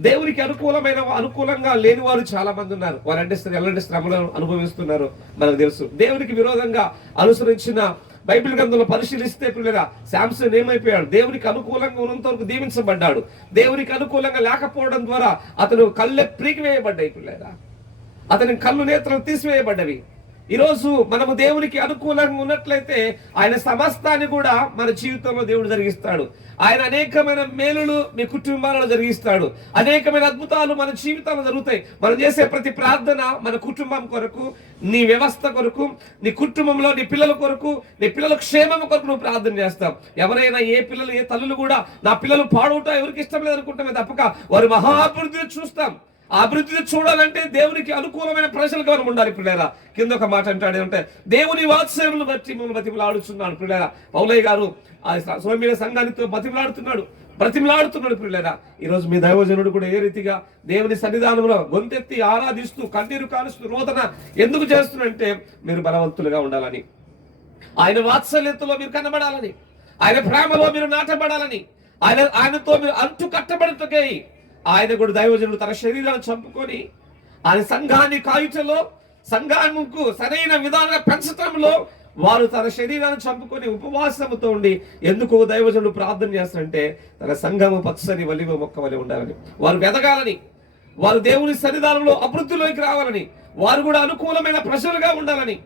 దేవునికి అనుకూలంగా లేని వారు చాలా మంది ఉన్నారు. వారంటే ఎలాంటి శ్రమలను అనుభవిస్తున్నారు మనకు తెలుసు. దేవునికి విరోధంగా అనుసరించిన బైబిల్ గ్రంథంలో పరిశీలిస్తే పిల్లరా, శాంసన్ ఏమైపోయాడు? దేవునికి అనుకూలంగా ఉన్నంత వరకు దీవించబడ్డాడు. దేవునికి అనుకూలంగా లేకపోవడం ద్వారా అతను కళ్ళె ప్రీకివేయబడ్డాయి పిల్లరా. అతని కళ్ళు నేత్రాలు తీసివేయబడ్డవి. ఈరోజు మనము దేవునికి అనుకూలంగా ఉన్నట్లయితే ఆయన సమస్తాన్ని కూడా మన జీవితంలో దేవుడు జరిగిస్తాడు. ఆయన అనేకమైన మేలులు మీ కుటుంబాలలో జరిగిస్తాడు. అనేకమైన అద్భుతాలు మన జీవితాల్లో జరుగుతాయి. మనం చేసే ప్రతి ప్రార్థన మన కుటుంబం కొరకు, నీ వ్యవస్థ కొరకు, నీ కుటుంబంలో నీ పిల్లల కొరకు, నీ పిల్లల క్షేమం కొరకు నువ్వు ప్రార్థన చేస్తావు. ఎవరైనా ఏ పిల్లలు ఏ తల్లులు కూడా నా పిల్లలు పాడవుతా ఎవరికి ఇష్టం లేదు అనుకుంటామే తప్పక వారి మహాభివృద్ధిని చూస్తాం. ఆ అభివృద్ధిని చూడాలంటే దేవునికి అనుకూలమైన ప్రజలుగా మనం ఉండాలి పిల్లరా. కింద ఒక మాట అంటాడు అంటే దేవుని వాత్సల్యమును బట్టి మిమ్మల్ని బతిమలాడుతున్నాడు పిల్లరా. పౌలయ్య గారు ఆ సోమ్య సంఘానితో బ్రతిమలాడుతున్నాడు పిల్లరా. ఈరోజు మీ దైవజనుడు కూడా ఏ రీతిగా దేవుని సన్నిధానంలో గొంతెత్తి ఆరాధిస్తూ కన్నీరు కాలుస్తూ రోదన ఎందుకు చేస్తున్నాడంటే మీరు బలవంతులుగా ఉండాలని, ఆయన వాత్సల్యతలో మీరు కనబడాలని, ఆయన ప్రేమలో మీరు నాటబడాలని, ఆయనతో మీరు అంటు కట్టబడితకై ఆయన కూడా దైవజనుడు తన శరీరాన్ని చంపుకొని ఆయన సంఘాన్ని కాయుటలో, సంఘానికి సరైన విధానంగా పెంచటంలో వారు తన శరీరాన్ని చంపుకొని ఉపవాసముతో ఉండి ఎందుకు దైవజనుడు ప్రార్థన చేస్తారంటే తన సంఘము పచ్చని వలివ మొక్క వలె ఉండాలని, వారు ఎదగాలని, వారు దేవుని సన్నిధానంలో అభివృద్ధిలోకి రావాలని, వారు కూడా అనుకూలమైన ప్రజలుగా ఉండాలని,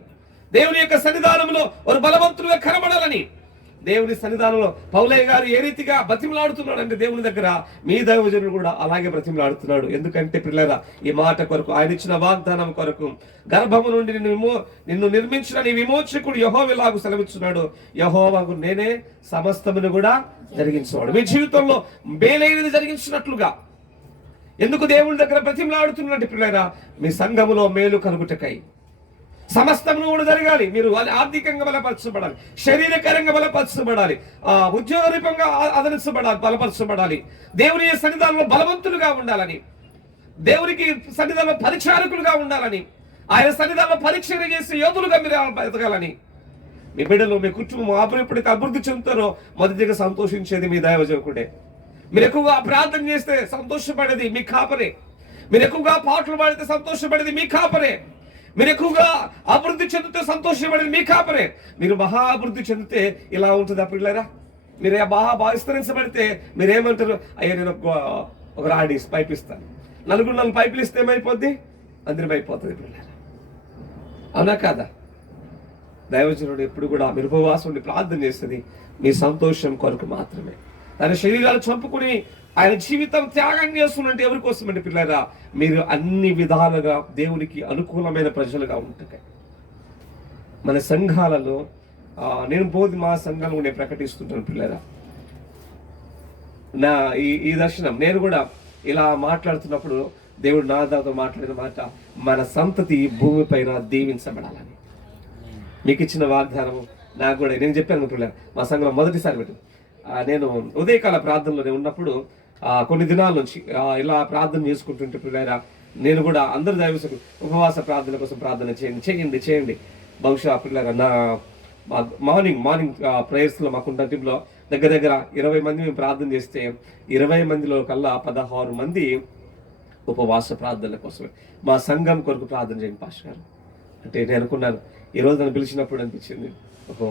దేవుని యొక్క సన్నిధానంలో వారు బలవంతులుగా కనబడాలని, దేవుని సన్నిధానంలో పౌలయ్య గారు ఏ రీతిగా బ్రతిమలాడుతున్నాడు అంటే దేవుని దగ్గర మీ దైవజనుడు కూడా అలాగే బ్రతిమలాడుతున్నాడు. ఎందుకంటే పిల్లరా, ఈ మాట కొరకు, ఆయన ఇచ్చిన వాగ్దానం కొరకు, గర్భము నుండి నిన్ను నిర్మించిన నీ విమోచకుడు యెహోవాలాగు సెలవిస్తున్నాడు, యెహోవాకు నేనే సమస్తమును కూడా జరిగించేవాడు. మీ జీవితంలో మేలైనది జరిగించినట్లుగా ఎందుకు దేవుని దగ్గర బ్రతిమలాడుతున్నట్టు పిల్లరా? మీ సంఘములో మేలు కలుగుటకై సమస్తమును కూడా జరగాలి. మీరు ఆర్థికంగా బలపరచబడాలి, శరీరకరంగా బలపరచబడాలి, ఉద్యోగరూపంగా బలపరచబడాలి, దేవుని సన్నిధానంలో బలవంతులుగా ఉండాలని, దేవునికి సన్నిధానంలో పరిచారకులుగా ఉండాలని, ఆయన సన్నిధానంలో పరీక్ష చేసి యోధులుగా మీరు ఎదగాలని, మీ బిడ్డలు మీ కుటుంబం ఎప్పుడైతే అభివృద్ధి చెందుతారో మొదటిగా సంతోషించేది మీ దైవజనుడే. మీరు ఎక్కువగా ప్రార్థన చేస్తే సంతోషపడేది మీ కాపరే. మీరు ఎక్కువగా పాటలు పాడితే సంతోషపడేది మీ కాపరే. మీరు ఎక్కువగా అభివృద్ధి చెందితే సంతోషపడేది మీ కాపరే. మీరు మహా అభివృద్ధి చెందితే ఇలా ఉంటుంది పిల్లరా. మీరు బాగా విస్తరించబడితే మీరేమంటారు? అయ్యా నేను ఒక రాడి పైప్ ఇస్తాను, నలుగురు పైపులు ఇస్తే ఏమైపోద్ది? అందరం అయిపోతుంది పిల్లరా. అవునా కాదా? దైవజనుడు ఎప్పుడు కూడా మీరు ఉపవాసం ఉండి ప్రార్థన చేస్తుంది మీ సంతోషం కొరకు మాత్రమే. తన శరీరాలు చంపుకుని ఆయన జీవితం త్యాగం చేస్తున్నట్టు ఎవరి కోసమండి పిల్లరా? మీరు అన్ని విధాలుగా దేవునికి అనుకూలమైన ప్రజలుగా ఉంటాయి. మన సంఘాలలో నేను మా సంఘాలను నేను ప్రకటిస్తుంటాను పిల్లరా. నా ఈ దర్శనం నేను కూడా ఇలా మాట్లాడుతున్నప్పుడు దేవుడు నాతో మాట్లాడిన మాట, మన సంతతి భూమి పైన దీవించబడాలని. మీకు ఇచ్చిన వాగ్దానం నాకు కూడా నేను చెప్పాను పిల్లరా. మా సంఘంలో మొదటిసారి పెట్టు నేను ఉదయకాల ప్రార్థనలో ఉన్నప్పుడు కొన్ని దినాల నుంచి ఇలా ప్రార్థన చేసుకుంటుంటే పిల్లరా, నేను కూడా అందరు దైవసేవకులు ఉపవాస ప్రార్థన కోసం ప్రార్థన చేయండి. బహుశా పిల్లరా నా మార్నింగ్ ప్రేయర్స్లో మాకున్న టీంలో దగ్గర 20 మంది మేము ప్రార్థన చేస్తే 20 మందిలో కల్లా 16 మంది ఉపవాస ప్రార్థనల కోసమే మా సంఘం కొరకు ప్రార్థన చేయండి పాస్టర్ గారు అంటే నేను అనుకున్నాను ఈరోజు నన్ను పిలిచినప్పుడు అనిపించింది, ఒక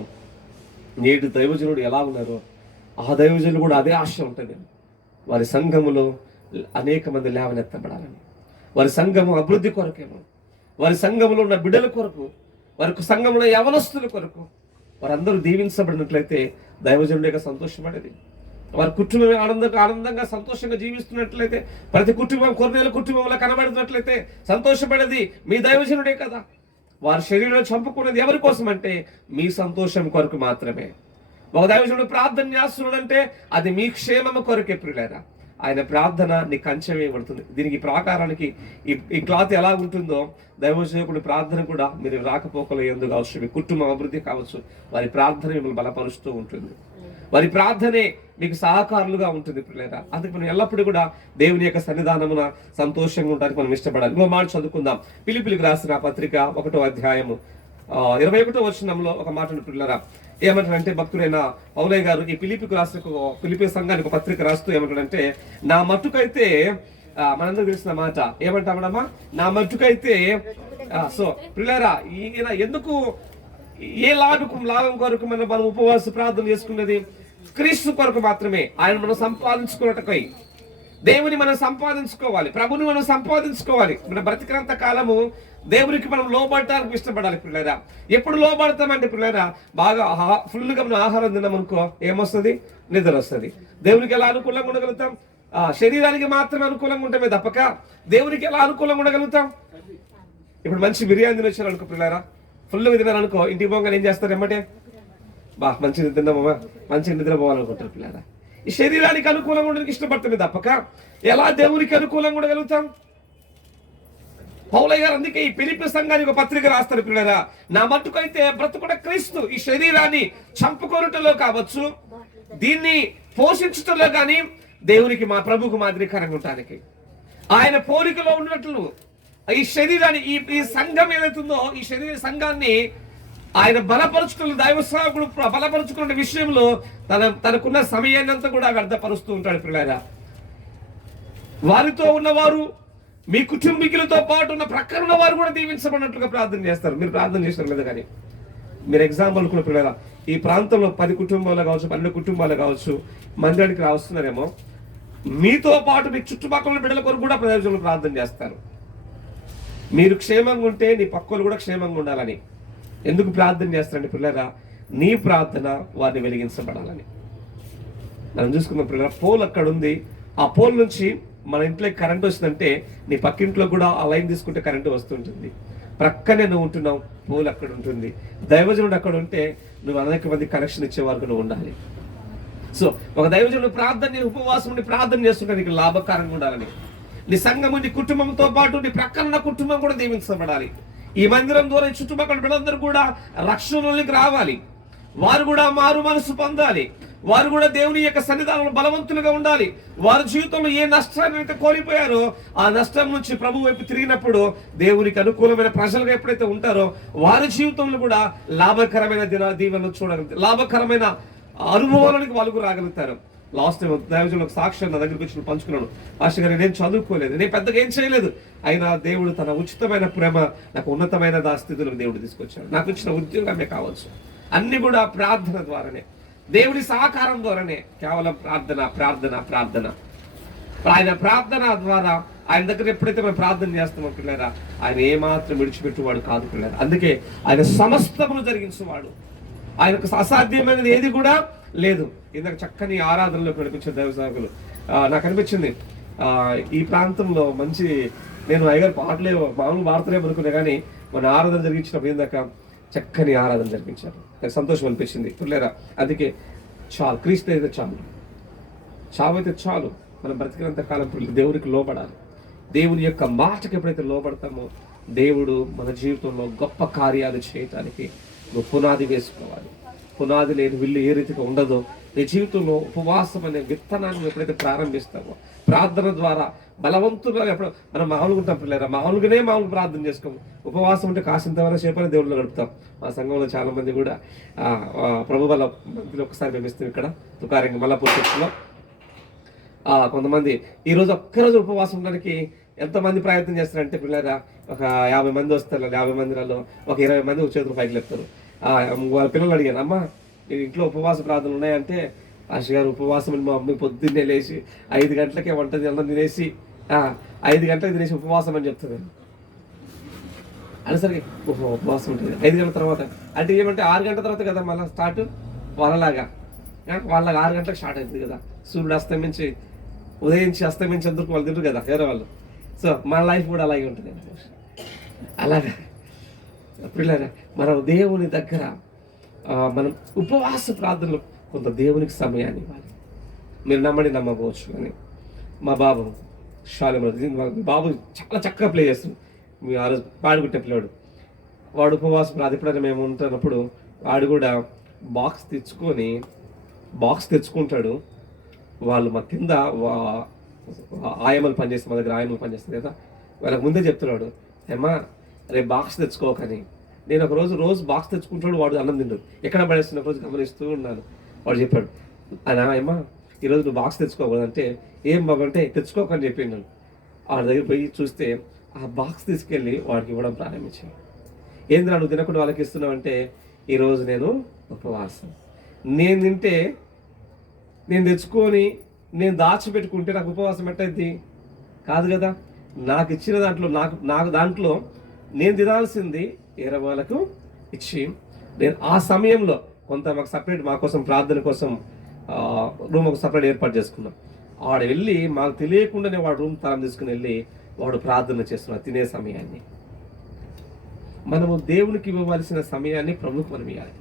నేటి దైవజనుడు ఎలా ఉన్నారో ఆ దైవజనులు కూడా అదే ఆశ ఉంటుంది. వారి సంఘములో అనేక మంది లేవనెత్తబడాలని, వారి సంఘము అభివృద్ధి కొరకేమో, వారి సంఘంలో ఉన్న బిడ్డల కొరకు, వారి సంఘంలో యవనస్తుల కొరకు వారందరూ దీవించబడినట్లయితే దైవజనుడి యొక్క సంతోషపడేది. వారి కుటుంబం ఆనందంగా సంతోషంగా జీవిస్తున్నట్లయితే, ప్రతి కుటుంబం కొన్నేళ్ళ కుటుంబంలో కనబడుతున్నట్లయితే సంతోషపడేది మీ దైవజనుడే కదా. వారి శరీరంలో చంపుకున్నది ఎవరి కోసం అంటే మీ సంతోషం కొరకు మాత్రమే. ఒక దైవజనుడు ప్రార్థన చేస్తున్నాడంటే అది మీ క్షేమము కొరకే ప్రియులారా. ఆయన ప్రార్థన నీకు కంచె వేయబడుతుంది. దీనికి ప్రాకారానికి ఈ క్లాత్ ఎలా ఉంటుందో దైవజనుడి ప్రార్థన కూడా మీరు రాకపోకలు ఎందుకు కావచ్చు, మీ కుటుంబం అభివృద్ధి కావచ్చు, వారి ప్రార్థన మిమ్మల్ని బలపరుస్తూ ఉంటుంది. వారి ప్రార్థనే మీకు సహకారులుగా ఉంటుంది ప్రియులారా. అందుకే మనం ఎల్లప్పుడూ కూడా దేవుని యొక్క సన్నిధానమున సంతోషంగా ఉండడానికి మనం ఇష్టపడాలి. ఇంకో మాట చదువుకుందాం. ఫిలిప్పీయులకు రాసిన పత్రిక 1వ అధ్యాయము 21వ వచనంలో ఒక మాట ప్రియులారా. ఏమంటారంటే భక్తుడైన పౌలయ్య గారు ఈ ఫిలిప్పీ సంఘానికి పత్రిక రాస్తూ ఏమంటాడంటే, నా మట్టుకైతే మనందరూ తెలిసిన మాట ఏమంటామడమ్మా, నా మట్టుకైతే సో ప్రియులారా, ఈయన ఎందుకు ఏ లాభం కొరకు మనం ఉపవాస ప్రార్థన చేసుకున్నది? క్రీస్తు కొరకు మాత్రమే. ఆయన మనం సంపాదించుకున్నట్టుకై దేవుని మనం సంపాదించుకోవాలి, ప్రభుని మనం సంపాదించుకోవాలి. మన బ్రతికినంత కాలము దేవునికి మనం లోబడటానికి ఇష్టపడాలి పిల్లరా. ఎప్పుడు లోబడతామంటే పిల్లరా, బాగా ఫుల్గా మనం ఆహారం తిన్నామనుకో ఏమొస్తుంది? నిద్ర వస్తుంది. దేవునికి ఎలా అనుకూలంగా ఉండగలుగుతాం? శరీరానికి మాత్రమే అనుకూలంగా ఉంటామే తప్పక దేవునికి ఎలా అనుకూలంగా ఉండగలుగుతాం? ఇప్పుడు మంచి బిర్యానీ తినొచ్చారు అనుకో పిల్లరా, ఫుల్గా తిన్నారు అనుకో, ఇంటికి పోగానే ఏం చేస్తారు? ఎమ్మటే మంచిగా తిన్నామమ్మా, మంచిగా నిద్ర పోవాలనుకుంటారు పిల్లరా. ఈ శరీరానికి అనుకూలంగా ఉండడానికి ఇష్టపడతామే తప్పక ఎలా దేవునికి అనుకూలంగా ఉండగలుగుతాం? పౌలయ్య గారు అందుకే ఈ ఫిలిప్పీ సంఘానికి ఒక పత్రిక రాస్తారు పిల్లరా. నా మట్టుకైతే బ్రతుకుడ క్రీస్తు. ఈ శరీరాన్ని చంపుకొనుటలో కావచ్చు, దీన్ని పోషించటంలో కానీ దేవునికి మా ప్రభుకు మాదిరికరంగా ఉండటానికి, ఆయన పోలికలో ఉన్నట్లు ఈ శరీరాన్ని ఈ సంఘం ఏదైతుందో ఈ సంఘాన్ని ఆయన బలపరుచుకున్న దైవ సేవకుడు బలపరుచుకున్న విషయంలో తనకున్న సమయాన్నంతా కూడా వ్యర్థపరుస్తూ ఉంటాడు పిల్లరా. వారితో ఉన్నవారు మీ కుటుంబీకులతో పాటు ఉన్న ప్రక్కన ఉన్న వారు కూడా దీవించబడినట్లుగా ప్రార్థన చేస్తారు. మీరు ప్రార్థన చేస్తారు లేదా? కానీ మీరు ఎగ్జాంపుల్ కూడా పిల్లరా, ఈ ప్రాంతంలో 10 కుటుంబాలు కావచ్చు, 12 కుటుంబాలు కావచ్చు మందిరానికి వస్తున్నారేమో, మీతో పాటు మీ చుట్టుపక్కల బిడ్డల కొరకు కూడా ప్రయోజనాలు ప్రార్థన చేస్తారు. మీరు క్షేమంగా ఉంటే నీ పక్కలు కూడా క్షేమంగా ఉండాలని. ఎందుకు ప్రార్థన చేస్తారండి పిల్లరా? నీ ప్రార్థన వారిని వెలిగించబడాలని. మనం చూసుకున్న పిల్లరా, పోల్ అక్కడ ఉంది. ఆ పోల్ నుంచి మన ఇంట్లోకి కరెంట్ వస్తుందంటే నీ పక్కింట్లో కూడా ఆ లైన్ తీసుకుంటే కరెంటు వస్తుంటుంది. ప్రక్కనే నువ్వు ఉంటున్నావు, పోల్ అక్కడ ఉంటుంది. దైవజనుడు అక్కడ ఉంటే నువ్వు అనేక మంది కనెక్షన్ ఇచ్చే వరకు నువ్వు ఉండాలి. సో ఒక దైవజనుడు ప్రార్థన ఉపవాసం ఉండి ప్రార్థన చేస్తుంటే నీకు లాభకరంగా ఉండాలని. నీ సంఘము నీ కుటుంబంతో పాటు నీ ప్రక్కన కుటుంబం కూడా దీవించబడాలి. ఈ మందిరం ద్వారా చుట్టుపక్కల పిల్లలందరూ కూడా రక్షణలోకి రావాలి. వారు కూడా మారు మనసు పొందాలి. వారు కూడా దేవుని యొక్క సన్నిధానంలో బలవంతులుగా ఉండాలి. వారి జీవితంలో ఏ నష్టాన్ని అయితే కోల్పోయారో ఆ నష్టం నుంచి ప్రభు వైపు తిరిగినప్పుడు దేవునికి అనుకూలమైన ప్రజలుగా ఎప్పుడైతే ఉంటారో వారి జీవితంలో కూడా లాభకరమైన దీవెనలు చూడగలుగుతారు, లాభకరమైన అనుభవాలకు వాళ్ళకు రాగలుగుతారు. లాస్ట్ టైం దైవజనులకు సాక్ష్యం నా దగ్గరికి వచ్చి పంచుకున్నాను. మాస్టర్ గారు, నేను చదువుకోలేదు, నేను పెద్దగా ఏం చేయలేదు, అయినా దేవుడు తన ఉచితమైన ప్రేమ నాకు ఉన్నతమైన స్థితిలో దేవుడు తీసుకొచ్చాడు. నాకు ఇచ్చిన ఉద్యోగమే కావచ్చు, అన్ని కూడా ప్రార్థన ద్వారానే, దేవుడి సహకారం ద్వారానే. కేవలం ప్రార్థన ప్రార్థన ప్రార్థన. ఆయన ప్రార్థన ద్వారా ఆయన దగ్గర ఎప్పుడైతే మనం ప్రార్థన చేస్తామో పిల్లరా, ఆయన ఏమాత్రం విడిచిపెట్టువాడు కాదు పిల్లరా. అందుకే ఆయన సమస్తమును జరిగించేవాడు. ఆయనకు అసాధ్యమైనది ఏది కూడా లేదు. ఇందాక చక్కని ఆరాధనలో కనిపించే దైవ సేవకులు నాకు అనిపించింది, ఈ ప్రాంతంలో మంచి, నేను అయ్యగారు పాటలే మామూలు వార్తలే అనుకునే కానీ మన ఆరాధన జరిగించినప్పుడు ఇందాక చక్కని ఆరాధన జరిపించారు. నాకు సంతోషం అనిపించింది పిల్లరా. అందుకే చాలు, క్రీస్తు అయితే చాలు, చావైతే చాలు. మనం బ్రతికినంత కాలం దేవునికి లోబడాలి. దేవుని యొక్క మాటకి ఎప్పుడైతే లోబడతామో దేవుడు మన జీవితంలో గొప్ప కార్యాలు చేయటానికి నువ్వు పునాది వేసుకోవాలి. పునాది లేని విల్లు ఏ రీతిగా ఉండదో నీ జీవితంలో ఉపవాసం అనే విత్తనాన్ని ఎప్పుడైతే ప్రారంభిస్తామో, ప్రార్థన ద్వారా బలవంతులుగా ఎప్పుడు మనం మామూలుగా ఉంటాం పిల్లరా, మామూలుగానే ప్రార్థన చేసుకోము. ఉపవాసం అంటే కాసింత వరకు సేపని దేవుళ్ళు గడుపుతాం. మా సంఘంలో చాలా మంది కూడా ప్రభు వల్ల మందిలో ఒకసారి మేము ఇస్తాం ఇక్కడ తుకారంగా మల్లాపూర్ చర్చిలో. కొంతమంది ఈరోజు ఒక్కరోజు ఉపవాసం ఉండడానికి ఎంతమంది ప్రయత్నం చేస్తారంటే పిల్లరా, ఒక 50 మంది వస్తారు, 50 మందిలలో ఒక 20 మంది ఒక చేతులు పైకి లేపుతారు. వాళ్ళ పిల్లలు అడిగాను, అమ్మ మీరు ఇంట్లో ఉపవాస ప్రార్థనలు ఉన్నాయంటే, ఆశ గారు ఉపవాసం మా మమ్మీ పొద్దున్నే లేచి 5 గంటలకే వంట అన్నం తినేసి 5 గంటలకు తినేసి ఉపవాసం అని చెప్తుంది. అనేసరికి ఉపవాసం ఉంటుంది 5 గంటల తర్వాత అంటే ఏమంటే 6 గంటల తర్వాత కదా మళ్ళీ స్టార్ట్ వాళ్ళలాగా. వాళ్ళకి 6 గంటలకు స్టార్ట్ అవుతుంది కదా, సూర్యుడు అస్తమించి ఉదయించి అస్తమించేందుకు వాళ్ళు తింటారు కదా వేరే వాళ్ళు. సో మన లైఫ్ కూడా అలాగే ఉంటుంది. అలాగా పిల్లరా, మనం దేవుని దగ్గర మనం ఉపవాస ప్రార్థనలు కొంత దేవునికి సమయాన్ని ఇవ్వాలి. మీరు నమ్మని నమ్మకపోవచ్చు కానీ మా బాబు బాబు చాలా చక్కగా ప్లే చేస్తుంది. మీ ఆ రోజు పాడుకుంటే పిల్లాడు వాడు ఉపవాసం ఎప్పుడైనా మేము ఉంటున్నప్పుడు వాడు కూడా బాక్స్ తెచ్చుకుంటాడు. వాళ్ళు మా కింద ఆయమ్మలు పనిచేస్తారు, మా దగ్గర ఆయమ్మలు పనిచేస్తుంది కదా, వాళ్ళకి ముందే చెప్తున్నాడు, ఏమ్మా రేపు బాక్స్ తెచ్చుకోకని. నేను ఒక రోజు బాక్స్ తెచ్చుకుంటాడు, వాడు అన్నం తింటాడు, ఎక్కడ పడేస్తున్న రోజు గమనిస్తూ ఉన్నాను. వాడు చెప్పాడు, అమ్మా ఈరోజు నువ్వు బాక్స్ తెచ్చుకోకూడదంటే, ఏం బాబు అంటే తెచ్చుకోకని చెప్పిండు. వాడి దగ్గర పోయి చూస్తే ఆ బాక్స్ తీసుకెళ్ళి వాడికి ఇవ్వడం ప్రారంభించాను. ఏంద్రా నువ్వు తినకుండా వాళ్ళకి ఇస్తున్నావు అంటే, ఈరోజు నేను ఉపవాసం, నేను తింటే నేను తెచ్చుకొని నేను దాచిపెట్టుకుంటే నాకు ఉపవాసం ఎట్టయిద్ది కాదు కదా. నాకు ఇచ్చిన నాకు దాంట్లో నేను తినాల్సింది వేరే వాళ్ళకు ఇచ్చి, నేను ఆ సమయంలో కొంత మాకు సపరేట్ మా కోసం ప్రార్థన కోసం రూమ్ ఒక సపరేట్ ఏర్పాటు చేసుకున్నాం. వాడు వెళ్ళి మాకు తెలియకుండానే వాడు రూమ్ తాళం తీసుకుని వెళ్ళి వాడు ప్రార్థన చేస్తున్నాడు. తినే సమయాన్ని మనము దేవునికి ఇవ్వవలసిన సమయాన్ని ప్రభువుకు మనం ఇవ్వాలి.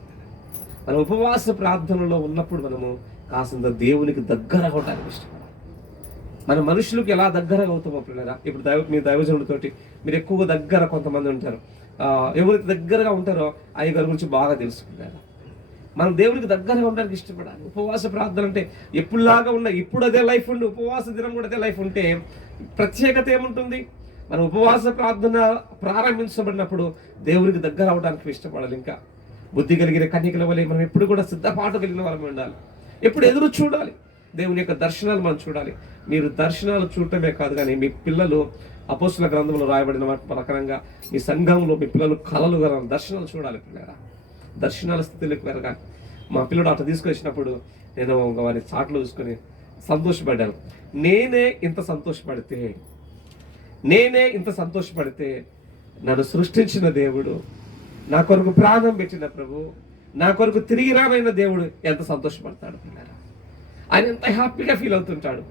మన ఉపవాస ప్రార్థనలో ఉన్నప్పుడు మనము కాసింత దేవునికి దగ్గరగా అవడానికి ఇష్టపడాలి. మన మనుషులకు ఎలా దగ్గరగా అవుతామో పిల్లరా, ఇప్పుడు మీ దైవజనుడితోటి మీరు ఎక్కువగా దగ్గర కొంతమంది ఉంటారు, ఎవరికి దగ్గరగా ఉంటారో అయ్యగారి గురించి బాగా తెలుసుకున్నారు. మనం దేవునికి దగ్గరగా ఉండడానికి ఇష్టపడాలి. ఉపవాస ప్రార్థన అంటే ఎప్పుడులాగా ఇప్పుడు అదే లైఫ్ ఉండి ఉపవాస దినం కూడా అదే లైఫ్ ఉంటే ప్రత్యేకత ఏముంటుంది? మనం ఉపవాస ప్రార్థన ప్రారంభించబడినప్పుడు దేవునికి దగ్గర అవడానికి ఇష్టపడాలి. ఇంకా బుద్ధి కలిగిన కన్యకల వలె మనం ఎప్పుడు కూడా సిద్ధపాటు కలిగిన వాళ్ళం ఉండాలి. ఎప్పుడు ఎదురు చూడాలి, దేవుని యొక్క దర్శనాలు మనం చూడాలి. మీరు దర్శనాలు చూడటమే కాదు కానీ మీ పిల్లలు అపోస్తుల గ్రంథంలో రాయబడిన ప్రకారంగా మీ సంఘంలో మీ పిల్లలు కలలు దర్శనాలు చూడాలి. పిల్లరా దర్శనాల స్థితిలోకి పెరగాలి. మా పిల్లడు అట్లా తీసుకొచ్చినప్పుడు నేను వారి చాట్లు చూసుకొని సంతోషపడ్డాను. నేనే ఇంత సంతోషపడితే నన్ను సృష్టించిన దేవుడు, నా కొరకు ప్రాణం పెట్టిన ప్రభు, నా కొరకు తిరిగి రానైన దేవుడు ఎంత సంతోషపడతాడు పిల్లరా. ఆయన ఎంత హ్యాపీగా ఫీల్ అవుతుంటాడు,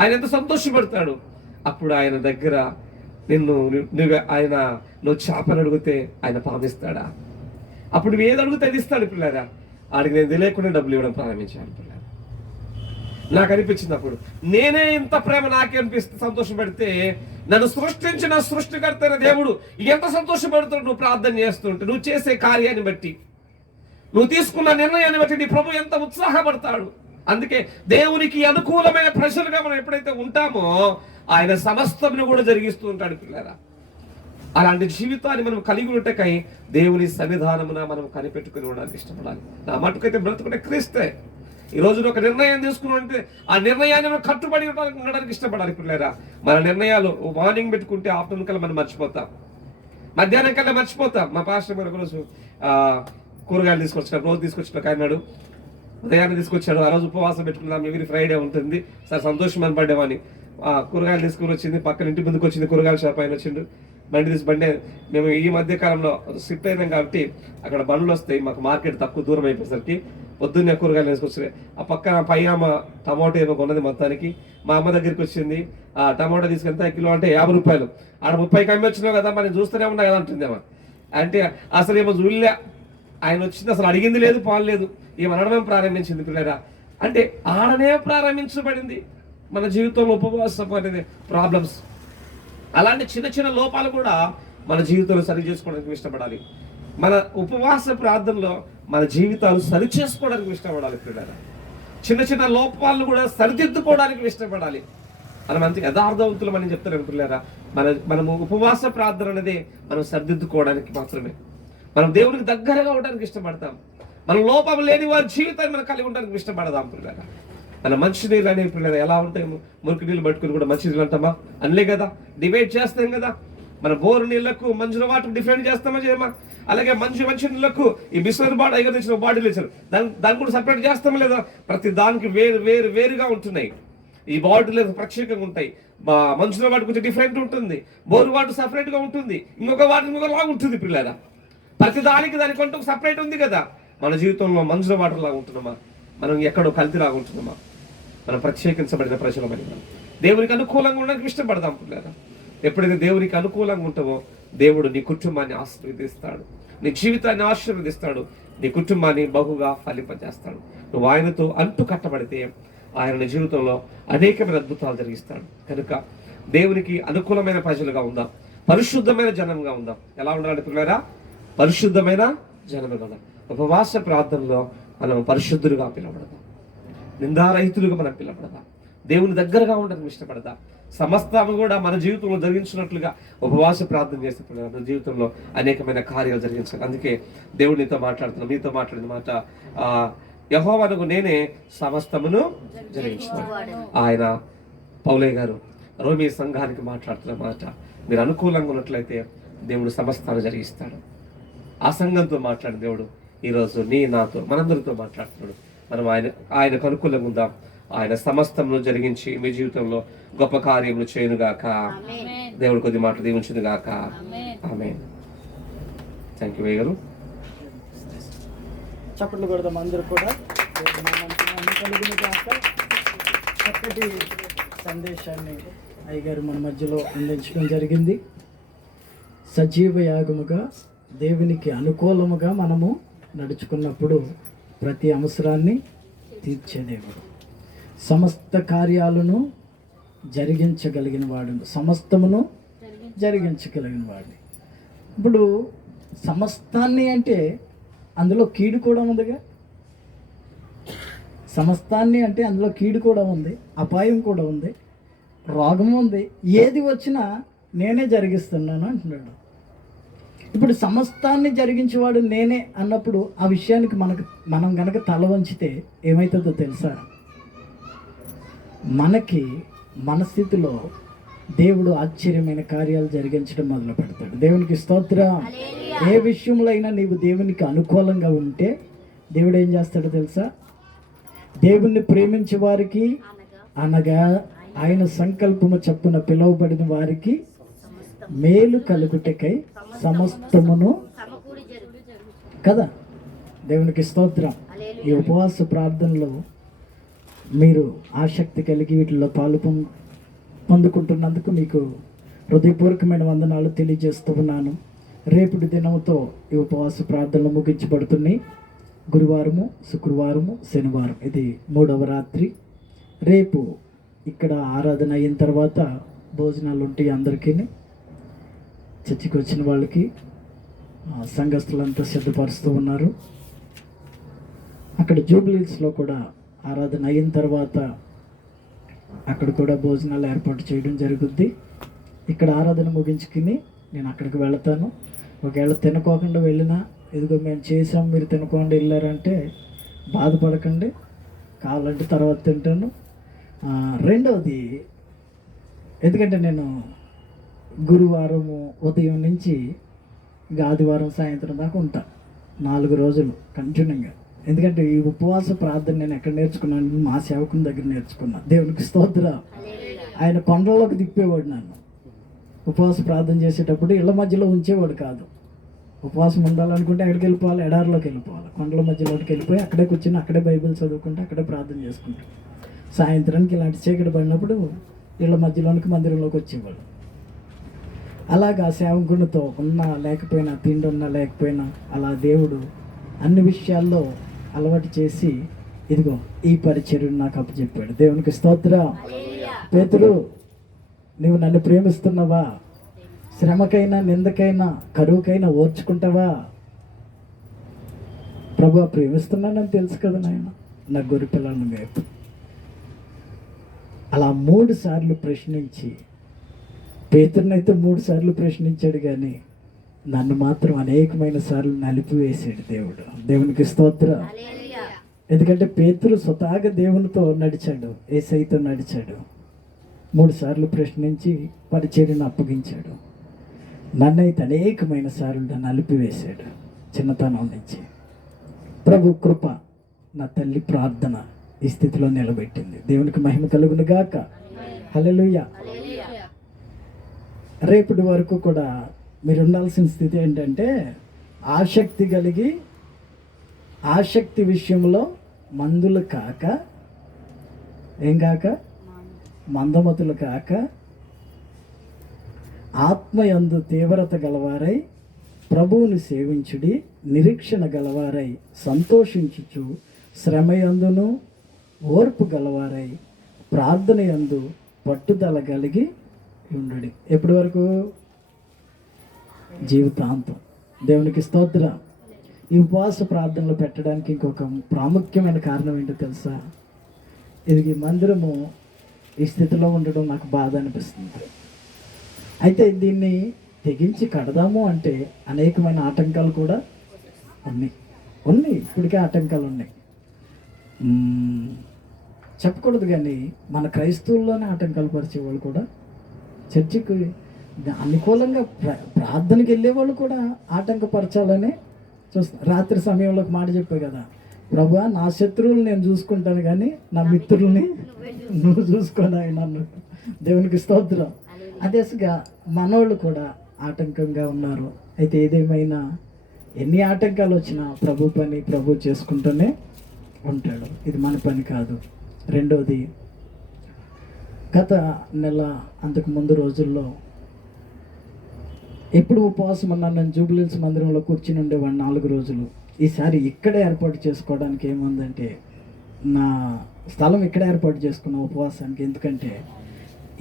ఆయన ఎంత సంతోషపడతాడు. అప్పుడు ఆయన దగ్గర నువ్వు చేపలు అడిగితే ఆయన పామిస్తాడా? అప్పుడు నువ్వు ఏది అడిగితే అది ఇస్తాడు పిల్లరా. ఆడికి నేను తెలియకుండా డబ్బులు ఇవ్వడం ప్రారంభించాను పిల్లరా. నాకు అనిపించింది అప్పుడు నేనే ఇంత ప్రేమ నాకే అనిపిస్తే సంతోషపడితే నన్ను సృష్టించిన సృష్టికర్త అయిన దేవుడు ఎంత సంతోషపడుతాడు నువ్వు ప్రార్థన చేస్తుంటే, నువ్వు చేసే కార్యాన్ని బట్టి, నువ్వు తీసుకున్న నిర్ణయాన్ని బట్టి నీ ప్రభు ఎంత ఉత్సాహపడతాడు. అందుకే దేవునికి అనుకూలమైన ప్రజలుగా మనం ఎప్పుడైతే ఉంటామో ఆయన సమస్తమును కూడా జరిగిస్తూ ఉంటాడు పిల్లరా. అలాంటి జీవితాన్ని మనం కలిగి ఉండటకై దేవుని సన్నిధానమున మనం కనిపెట్టుకుని ఉండడానికి ఇష్టపడాలి. నా మటుకైతే బ్రతుకుంటే క్రీస్తే. ఈ రోజున ఒక నిర్ణయం తీసుకుని ఆ నిర్ణయాన్ని మనం కట్టుబడి ఉండడానికి ఇష్టపడాలి పిల్లరా. మన నిర్ణయాలు మార్నింగ్ పెట్టుకుంటే ఆఫ్టర్నూన్ కల్లా మనం మర్చిపోతాం, మధ్యాహ్నం కల్లా మర్చిపోతాం. మా పాస్టర్ గారు ఒకరోజు కూరగాయలు రోజు తీసుకొచ్చిన అన్నాడు, ఉదయాన్నే తీసుకొచ్చాడు. ఆ రోజు ఉపవాసం పెట్టుకున్నాం, ఎవరి ఫ్రైడే ఉంటుంది సార్, సంతోషం అని పడ్డామని కూరగాయలు తీసుకుని వచ్చింది. పక్కన ఇంటి ముందుకు వచ్చింది, కూరగాయల షాప్ ఆయన వచ్చిండు, బండి మేము ఈ మధ్య కాలంలో షిఫ్ట్ అయినాం కాబట్టి అక్కడ బండ్లు వస్తాయి, మాకు మార్కెట్ తక్కువ దూరం అయిపోయేసరికి పొద్దున్నే కూరగాయలు వేసుకొచ్చినాయి. ఆ పక్కన పైన టమాటో ఏమో కొన్నది మొత్తానికి. మా అమ్మ దగ్గరికి వచ్చింది, ఆ టమాటో తీసుకెళ్తే కిలో అంటే 50 రూపాయలు. ఆడ 30కి అమ్మి వచ్చినావు కదా, మరి చూస్తూనే ఉన్నా కదా అంటుందేమో. అంటే అసలు ఏమో చూడలే, ఆయన వచ్చింది అసలు అడిగింది లేదు, పాలు లేదు, ఏమో అనడమే ప్రారంభించింది పిల్లరా. అంటే ఆడనే ప్రారంభించబడింది మన జీవితంలో ఉపవాసం అనేది ప్రాబ్లమ్స్. అలాంటి చిన్న చిన్న లోపాలు కూడా మన జీవితంలో సరి చేసుకోవడానికి ఇష్టపడాలి. మన ఉపవాస ప్రార్థనలో మన జీవితాలు సరి చేసుకోవడానికి ఇష్టపడాలి పిల్లరా. చిన్న చిన్న లోపాలను కూడా సరిదిద్దుకోవడానికి ఇష్టపడాలి. మనం అంతే యథార్థవంతులు మనం చెప్తారు పిల్లరా. మనము ఉపవాస ప్రార్థన అనేది మనం సరిదిద్దుకోవడానికి మాత్రమే. మనం దేవునికి దగ్గరగా ఉండడానికి ఇష్టపడతాం. మన లోపం లేని వారి జీవితాన్ని మనం కలిగి ఉండడానికి ఇష్టపడదాం పిల్లరా. మన మంచినీళ్ళు అనే పిల్లలు ఎలా ఉంటాయి? మురికి నీళ్ళు పట్టుకుని కూడా మంచినీళ్ళు అంటామా? అనలే కదా, డివైడ్ చేస్తాం కదా. మన బోరు నీళ్లకు మంజుల వాటర్ డిఫరెంట్ చేస్తామా చేయమా? అలాగే మంచి నీళ్లకు ఈ బిస్లరీ బాటిల్ ఐగర్ తెచ్చిన బాటిల్ ఇచ్చారు, దాన్ని కూడా సపరేట్ చేస్తామా లేదా? ప్రతి దానికి వేరుగా ఉంటున్నాయి. ఈ బాటిల్ ప్రత్యేకంగా ఉంటాయి. మంచుల వాటర్ కొంచెం డిఫరెంట్ ఉంటుంది, బోరు వాటర్ సపరేట్ గా ఉంటుంది, ఇంకొక వాటర్ ఇంకొక లాగా ఉంటుంది పిల్లల. ప్రతి దానికి కొంటూ సపరేట్ ఉంది కదా. మన జీవితంలో మంచుల వాటర్ లాగా ఉంటున్నామా? మనం ఎక్కడో కల్తీ లాగా ఉంటున్నామా? మనం ప్రత్యేకించబడిన ప్రజలమని మనం దేవునికి అనుకూలంగా ఉండడానికి ఇష్టపడదాం పిల్లల. ఎప్పుడైతే దేవునికి అనుకూలంగా ఉంటావో దేవుడు నీ కుటుంబాన్ని ఆశీర్వదిస్తాడు, నీ జీవితాన్ని ఆశీర్వదిస్తాడు, నీ కుటుంబాన్ని బహుగా ఫలింపజేస్తాడు. నువ్వు ఆయనతో అంటు కట్టబడితే ఆయన నీ జీవితంలో అనేకమైన అద్భుతాలు జరిగిస్తాడు. కనుక దేవునికి అనుకూలమైన ప్రజలుగా ఉందాం, పరిశుద్ధమైన జనంగా ఉందాం. ఎలా ఉండాలి పిల్లరా? పరిశుద్ధమైన జనముగా ఉందాం. ఉపవాస ప్రార్థనలో మనం పరిశుద్ధులుగా పిలవడదాం, నిందారహితులుగా మనం పిలవడదాం, దేవుని దగ్గరగా ఉండడానికి ఇష్టపడదాం. సమస్తము కూడా మన జీవితంలో జరిగించినట్లుగా ఉపవాస ప్రార్థన చేస్తే మన జీవితంలో అనేకమైన కార్యాలు జరిగించాలి. అందుకే దేవుడు నీతో మాట్లాడుతున్నాను, మీతో మాట్లాడిన మాట, యెహోవానగు నేనే సమస్తమును జరిగించుతాను. ఆయన పౌలే గారు రోమీ సంఘానికి మాట్లాడుతున్న మాట, మీరు అనుకూలంగా ఉన్నట్లయితే దేవుడు సమస్తాన్ని జరిగిస్తాడు. ఆ సంఘంతో మాట్లాడిన దేవుడు ఈరోజు నాతో మనందరితో మాట్లాడుతున్నాడు. మనం ఆయనకు అనుకూలంగా ఉందాం. ఆయన సమస్తమును జరిగించి మీ జీవితంలో గొప్ప కార్యములు చేయనుగాక. దేవుడు కొద్ది మాటలు దీవించునుగాక. ఆమేన్. థ్యాంక్ యూ గారు. చప్పట్లు కొడదాం అందరూ కూడా. చక్కటి సందేశాన్ని అయ్యగారు మన మధ్యలో అందించడం జరిగింది. సజీవ యాగముగా దేవునికి అనుకూలముగా మనము నడుచుకున్నప్పుడు ప్రతి అవసరాన్ని తీర్చే దేవుడు, సమస్త కార్యాలను జరిగించగలిగిన వాడు, సమస్తమును జరిగించగలిగిన వాడు. ఇప్పుడు సమస్తాన్ని అంటే అందులో కీడు కూడా ఉందిగా. సమస్తాన్ని అంటే అందులో కీడు కూడా ఉంది, అపాయం కూడా ఉంది, రోగం ఉంది. ఏది వచ్చినా నేనే జరిగిస్తున్నాను అంటున్నాడు. ఇప్పుడు సమస్తాన్ని జరిగించేవాడు నేనే అన్నప్పుడు ఆ విషయానికి మనం గనక తల వంచితే ఏమవుతుందో తెలుసా? మనకి మన స్థితిలో దేవుడు ఆశ్చర్యమైన కార్యాలు జరిగించడం మొదలు పెడతాడు. దేవునికి స్తోత్రం. ఏ విషయంలో అయినా నీవు దేవునికి అనుకూలంగా ఉంటే దేవుడు ఏం చేస్తాడో తెలుసా? దేవుణ్ణి ప్రేమించే వారికి అనగా ఆయన సంకల్పము చప్పున పిలువబడిన వారికి మేలు కలుగుటకై సమస్తమును కదా. దేవునికి స్తోత్రం. ఈ ఉపవాస ప్రార్థనలో మీరు ఆసక్తి కలిగి వీటిలో పొందుకుంటున్నందుకు మీకు హృదయపూర్వకమైన వందనాలు తెలియజేస్తూ ఉన్నాను. రేపటి దినంతో ఈ ఉపవాస ప్రార్థనలు ముగించబడుతున్నాయి. గురువారము, శుక్రవారము, శనివారం ఇది 3వ రాత్రి. రేపు ఇక్కడ ఆరాధన అయిన తర్వాత భోజనాలు ఉంటాయి. అందరికీ చర్చికి వచ్చిన వాళ్ళకి సంఘస్థులంతా సిద్ధపరుస్తూ ఉన్నారు. అక్కడ జూబ్లీస్లో కూడా ఆరాధన అయిన తర్వాత అక్కడ కూడా భోజనాలు ఏర్పాటు చేయడం జరుగుద్ది. ఇక్కడ ఆరాధన ముగించుకుని నేను అక్కడికి వెళతాను. ఒకవేళ తినకోకుండా వెళ్ళినా, ఇదిగో మేము చేసాం మీరు తినకుండా వెళ్ళారంటే బాధపడకండి, కావాలంటే తర్వాత తింటాను. రెండవది, ఎందుకంటే నేను గురువారము ఉదయం నుంచి ఇంకా ఆదివారం సాయంత్రం దాకా ఉంటా, 4 రోజులు కంటిన్యూగా. ఎందుకంటే ఈ ఉపవాస ప్రార్థన నేను ఎక్కడ నేర్చుకున్నాను? మా సేవకుని దగ్గర నేర్చుకున్నా. దేవునికి స్తోత్రం. ఆయన కొండల్లోకి తిప్పేవాడు నన్ను. ఉపవాస ప్రార్థన చేసేటప్పుడు ఇళ్ళ మధ్యలో ఉంచేవాడు కాదు. ఉపవాసం ఉండాలనుకుంటే ఎక్కడికి వెళ్ళిపోవాలి? ఎడారిలోకి వెళ్ళిపోవాలి. కొండల మధ్యలోకి వెళ్ళిపోయి అక్కడే కూర్చొని అక్కడే బైబిల్ చదువుకుంటే అక్కడే ప్రార్థన చేసుకుంటాం. సాయంత్రానికి ఇలాంటి చీకటి పడినప్పుడు ఇళ్ళ మధ్యలోనికి మందిరంలోకి వచ్చేవాడు. అలాగా సేవకునితో ఉన్నా లేకపోయినా, తిండి ఉన్నా లేకపోయినా, అలా దేవుడు అన్ని విషయాల్లో అలవాటు చేసి ఇదిగో ఈ పరిచర్యను నాకు అప్పచెప్పాడు. దేవునికి స్తోత్రం. పేతురు, నువ్వు నన్ను ప్రేమిస్తున్నావా? శ్రమకైనా, నిందకైనా, కరువుకైనా ఓర్చుకుంటావా? ప్రభు ప్రేమిస్తున్నానని తెలుసు కదా నాయన, నా గొర్రె పిల్లలను మేపు. అలా 3 సార్లు ప్రశ్నించి, పేతురునైతే 3 సార్లు ప్రశ్నించాడు, కానీ నన్ను మాత్రం అనేకమైన సార్లు నలిపివేశాడు దేవుడు. దేవునికి స్తోత్రం. ఎందుకంటే పేతురు స్వతహాగా దేవునితో నడిచాడు, యేసయ్యతో నడిచాడు. 3 సార్లు ప్రశ్నించి పరిచర్యను అప్పగించాడు. నన్నైతే అనేకమైన సార్లు నలిపివేశాడు చిన్నతనం నుంచి. ప్రభు కృప, నా తల్లి ప్రార్థన ఈ స్థితిలో నిలబెట్టింది. దేవునికి మహిమ కలుగును గాక. హల్లెలూయా. రేపటి వరకు కూడా మీరు ఉండాల్సిన స్థితి ఏంటంటే ఆసక్తి కలిగి, ఆసక్తి విషయంలో మందులు కాక, ఏం కాక, మందమతులు కాక, ఆత్మయందు తీవ్రత గలవారై ప్రభువుని సేవించుడి, నిరీక్షణ గలవారై సంతోషించుచు, శ్రమయందును ఓర్పు గలవారై ప్రార్థన యందు పట్టుదల కలిగి ఉండుడి. ఎప్పటి వరకు? జీవితాంతం. దేవునికి స్తోత్రం. ఈ ఉపవాస ప్రార్థనలు పెట్టడానికి ఇంకొక ప్రాముఖ్యమైన కారణం ఏంటో తెలుసా? ఇది మందిరము ఈ స్థితిలో ఉండడం నాకు బాధ అనిపిస్తుంది. అయితే దీన్ని తెగించి కడదాము అంటే అనేకమైన ఆటంకాలు కూడా ఉన్నాయి. ఇప్పటికే ఆటంకాలు ఉన్నాయి. చెప్పకూడదు కానీ మన క్రైస్తవుల్లోనే ఆటంకాలు పరిచేవాళ్ళు కూడా, చర్చికి అనుకూలంగా ప్రార్థనకి వెళ్ళేవాళ్ళు కూడా ఆటంకపరచాలని చూస్తారు. రాత్రి సమయంలో ఒక మాట చెప్పే కదా, ప్రభువా నా శత్రువులు నేను చూసుకుంటాను కానీ నా మిత్రుల్ని నువ్వు చూసుకొని నన్ను. దేవునికి స్తోత్రం. అదేగా మనోళ్ళు కూడా ఆటంకంగా ఉన్నారు. అయితే ఏదేమైనా ఎన్ని ఆటంకాలు వచ్చినా ప్రభు పని ప్రభు చేసుకుంటూనే ఉంటాడు. ఇది మన పని కాదు. రెండోది, గత నెల అంతకు ముందు రోజుల్లో ఎప్పుడు ఉపవాసం ఉన్నాను నేను జూబ్లీహిల్స్ మందిరంలో కూర్చుని ఉండేవాడిని 4 రోజులు. ఈసారి ఇక్కడే ఏర్పాటు చేసుకోవడానికి ఏముందంటే, నా స్థలం ఇక్కడే ఏర్పాటు చేసుకున్న ఉపవాసానికి. ఎందుకంటే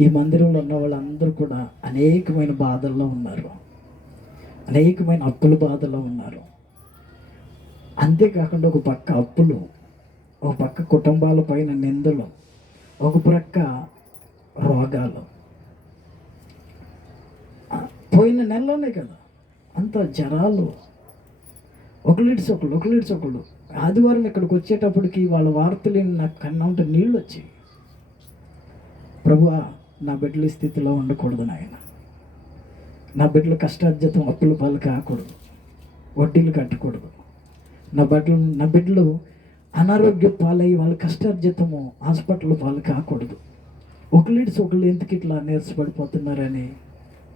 ఈ మందిరంలో ఉన్న వాళ్ళందరూ కూడా అనేకమైన బాధల్లో ఉన్నారు, అనేకమైన అప్పుల బాధలో ఉన్నారు. అంతేకాకుండా ఒక పక్క అప్పులు, ఒక పక్క కుటుంబాల పైన నిందలు, ఒక ప్రక్క రోగాలు. పోయిన నెలలోనే కదా అంత జ్వరాలు, ఒకళ్ళు. ఆదివారం ఇక్కడికి వచ్చేటప్పటికి వాళ్ళ వార్తలు నాకు కన్నంట నీళ్ళు వచ్చాయి. ప్రభువా నా బిడ్డల స్థితిలో ఉండకూడదు నాయన. నా బిడ్డలు కష్టార్జితం అప్పుల పాలు కాకూడదు, వడ్డీలు కట్టకూడదు. నా బిడ్డలు అనారోగ్య పాలై వాళ్ళ కష్టార్జితము హాస్పిటల్ పాలు కాకూడదు. ఒకళ్ళు ఎందుకు ఇట్లా నీరసపడిపోతున్నారని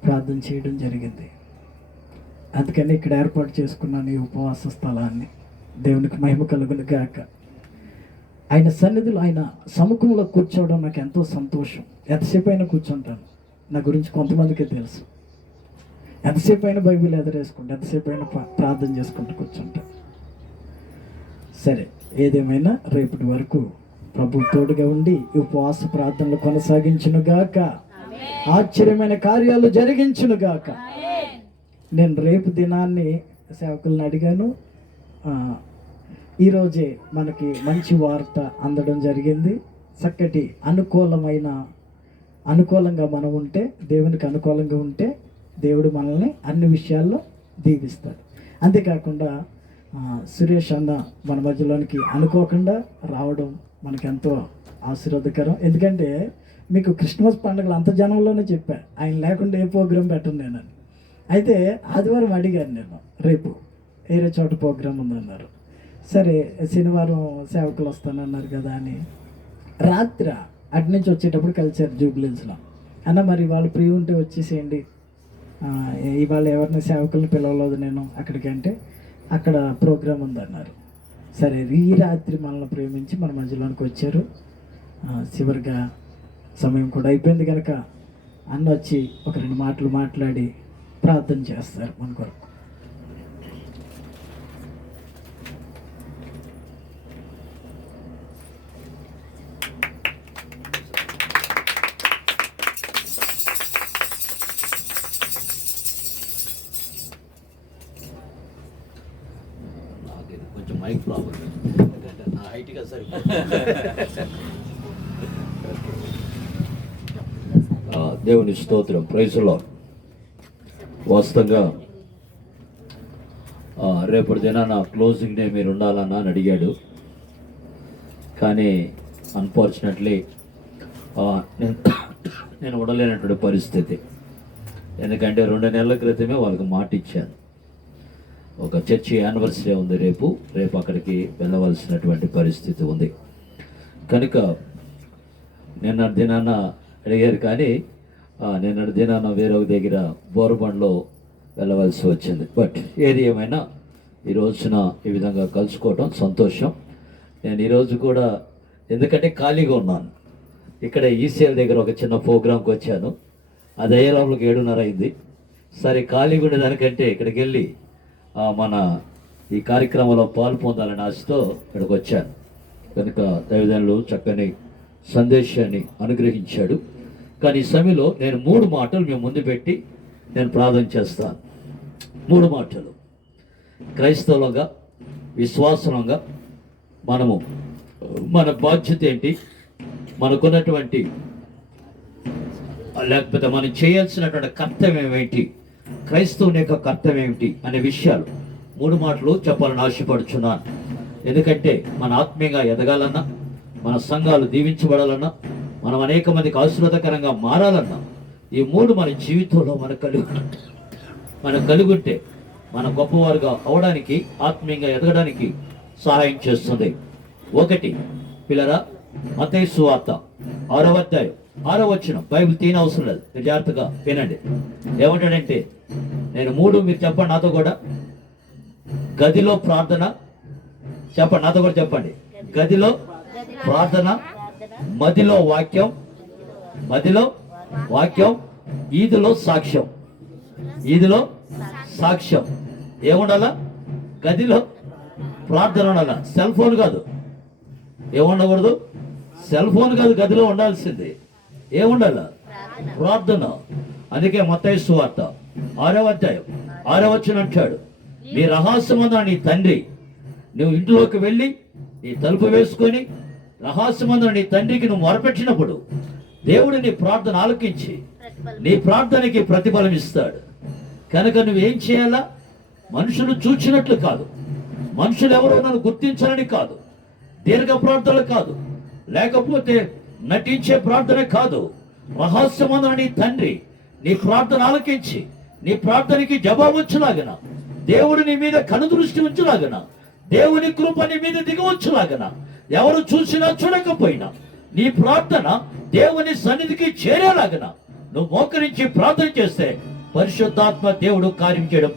ప్రార్థన చేయడం జరిగింది. అందుకని ఇక్కడ ఏర్పాటు చేసుకున్నాను ఈ ఉపవాస స్థలాన్ని. దేవునికి మహిమ కలుగును గాక. ఆయన సన్నిధిలో, ఆయన సముఖంలో కూర్చోవడం నాకు ఎంతో సంతోషం. ఎంతసేపు అయినా కూర్చుంటాను. నా గురించి కొంతమందికే తెలుసు. ఎంతసేపు అయినా బైబిల్ ఎదురేసుకుంటా, ఎంతసేపు అయినా ప్రార్థన చేసుకుంటూ కూర్చుంటాను. సరే, ఏదేమైనా రేపటి వరకు ప్రభు తోడుగా ఉండి ఈ ఉపవాస ప్రార్థనలు కొనసాగించునుగాక. ఆశ్చర్యమైన కార్యాలు జరిగించునుగాక. నేను రేపు దినాన్ని సేవకులను అడిగాను. ఈరోజే మనకి మంచి వార్త అందడం జరిగింది. చక్కటి అనుకూలంగా మనం ఉంటే, దేవునికి అనుకూలంగా ఉంటే దేవుడు మనల్ని అన్ని విషయాల్లో దీవిస్తాడు. అంతేకాకుండా సురేష్ అన్న మన మధ్యలోనికి అనుకోకుండా రావడం మనకెంతో ఆశీర్వాదకరం. ఎందుకంటే మీకు క్రిస్మస్ పండుగలు అంత జనంలోనే చెప్పా, ఆయన లేకుండా ఏ ప్రోగ్రాం పెట్టను నేనని. అయితే ఆదివారం అడిగాను నేను, రేపు వేరే చోట ప్రోగ్రాం ఉందన్నారు. సరే శనివారం సేవకులు వస్తానన్నారు కదా అని రాత్రి అటు నుంచి వచ్చేటప్పుడు కలిసారు జూబ్లీహిల్స్లో. అన్న మరి వాళ్ళు ఫ్రీ ఉంటే వచ్చేసేయండి, ఇవాళ ఎవరిని సేవకులను పిలవలేదు నేను అక్కడికి అంటే, అక్కడ ప్రోగ్రాం ఉందన్నారు. సరే ఈ రాత్రి మనల్ని ప్రేమించి మన మధ్యలోనికి వచ్చారు. చివరిగా సమయం కూడా అయిపోయింది కనుక అన్న వచ్చి ఒక 2 మాటలు మాట్లాడి ప్రార్థన చేస్తారు మన కొరకు. కొంచెం మైక్ ప్రాబ్లం, ఎందుకంటే నా హైట్గా సరిపోతుంది. దేవుని స్తోత్రం. Praise lord. వాస్తవంగా రేపటి దినాన క్లోజింగ్ డే మీరు ఉండాలన్నా అని అడిగాడు. కానీ అన్ఫార్చునేట్లీ నేను ఉండలేనటువంటి పరిస్థితి. ఎందుకంటే 2 నెలల క్రితమే వాళ్ళకి మాట ఇచ్చాను. ఒక చర్చి యానివర్సరీ ఉంది రేపు అక్కడికి వెళ్ళవలసినటువంటి పరిస్థితి ఉంది. కనుక నిన్న దినాన అడిగారు, కానీ నిన్న దినాన వేరే ఒక దగ్గర బోరబండ్లో వెళ్ళవలసి వచ్చింది. బట్ ఏది ఏమైనా ఈ రోజున ఈ విధంగా కలుసుకోవటం సంతోషం. నేను ఈరోజు కూడా ఎందుకంటే ఖాళీగా ఉన్నాను. ఇక్కడ ఈసీఎల్ దగ్గర ఒక చిన్న ప్రోగ్రాంకి వచ్చాను. అది అయ్యే లోపలికి 7:30 అయింది. సరే ఖాళీగా ఉండేదానికంటే ఇక్కడికి వెళ్ళి మన ఈ కార్యక్రమంలో పాలు పొందాలని ఆశతో ఇక్కడికి వచ్చాను. కనుక దైవజనులు చక్కని సందేశాన్ని అనుగ్రహించాడు. కానీ ఈ సమయంలో నేను 3 మాటలు మేము ముందు పెట్టి నేను ప్రార్థన చేస్తాను. 3 మాటలు క్రైస్తవులుగా, విశ్వాసంగా మనము మన బాధ్యత ఏంటి, మనకున్నటువంటి లేకపోతే మనం చేయాల్సినటువంటి కర్తవ్యం ఏంటి, క్రైస్తవుని యొక్క కర్తవ్యం ఏమిటి అనే విషయాలు 3 మాటలు చెప్పాలని ఆశపడుచున్నాను. ఎందుకంటే మన ఆత్మీయంగా ఎదగాలన్నా, మన సంఘాలు దీవించబడాలన్నా, మనం అనేక మందికి ఆశీర్వాదకరంగా మారాలన్నా ఈ 3 మన జీవితంలో మనం కలుగుంటే మన గొప్పవారుగా అవడానికి, ఆత్మీయంగా ఎదగడానికి సహాయం చేస్తుంది. 1 పిల్లరా, మత్తయి సువార్త 6వ అధ్యాయం 6వ వచనం. బైబిల్ తీన అవసరం లేదు, మీరు జాగ్రత్తగా వినండి. ఏమంటాడంటే, నేను 3 మీరు చెప్పండి నాతో కూడా. గదిలో ప్రార్థన, చెప్పండి నాతో కూడా చెప్పండి. గదిలో ప్రార్థన, మదిలో వాక్యం, ఈదులో సాక్ష్యం. ఏముండాలా? గదిలో ప్రార్థన ఉండాలా. సెల్ ఫోన్ కాదు. ఏముండకూడదు? సెల్ ఫోన్ కాదు, గదిలో ఉండాల్సింది. ఏముండాలా? ప్రార్థన. అందుకే మత్తయి సువార్త 6వ అధ్యాయం 6వ వచనం అంటాడు, నీ రహస్యమందున నీ తండ్రి, నువ్వు ఇంట్లోకి వెళ్ళి నీ తలుపు వేసుకొని రహస్యమందున నీ తండ్రికి నువ్వు మొరపెట్టినప్పుడు దేవుడు నీ ప్రార్థన ఆలకించి నీ ప్రార్థనకి ప్రతిఫలం ఇస్తాడు. కనుక నువ్వేం చేయాలా? మనుషులు చూచినట్లు కాదు, మనుషులు ఎవరో నన్ను గుర్తించాలని కాదు, దీర్ఘ ప్రార్థనలు కాదు, లేకపోతే నటించే ప్రార్థన కాదు. రహస్యమందున నీ తండ్రి నీ ప్రార్థన ఆలకించి నీ ప్రార్థనకి జవాబు వచ్చులాగన, దేవుడు నీ మీద కనుదృష్టి ఉంచులాగన, దేవుని కృప నీ మీద దిగవచ్చులాగన, ఎవరు చూసినా చూడకపోయినా నీ ప్రార్థన దేవుని సన్నిధికి చేరేలాగన నువ్వు మోకరించి ప్రార్థన చేస్తే పరిశుద్ధాత్మ దేవుడు కార్యం చేయడం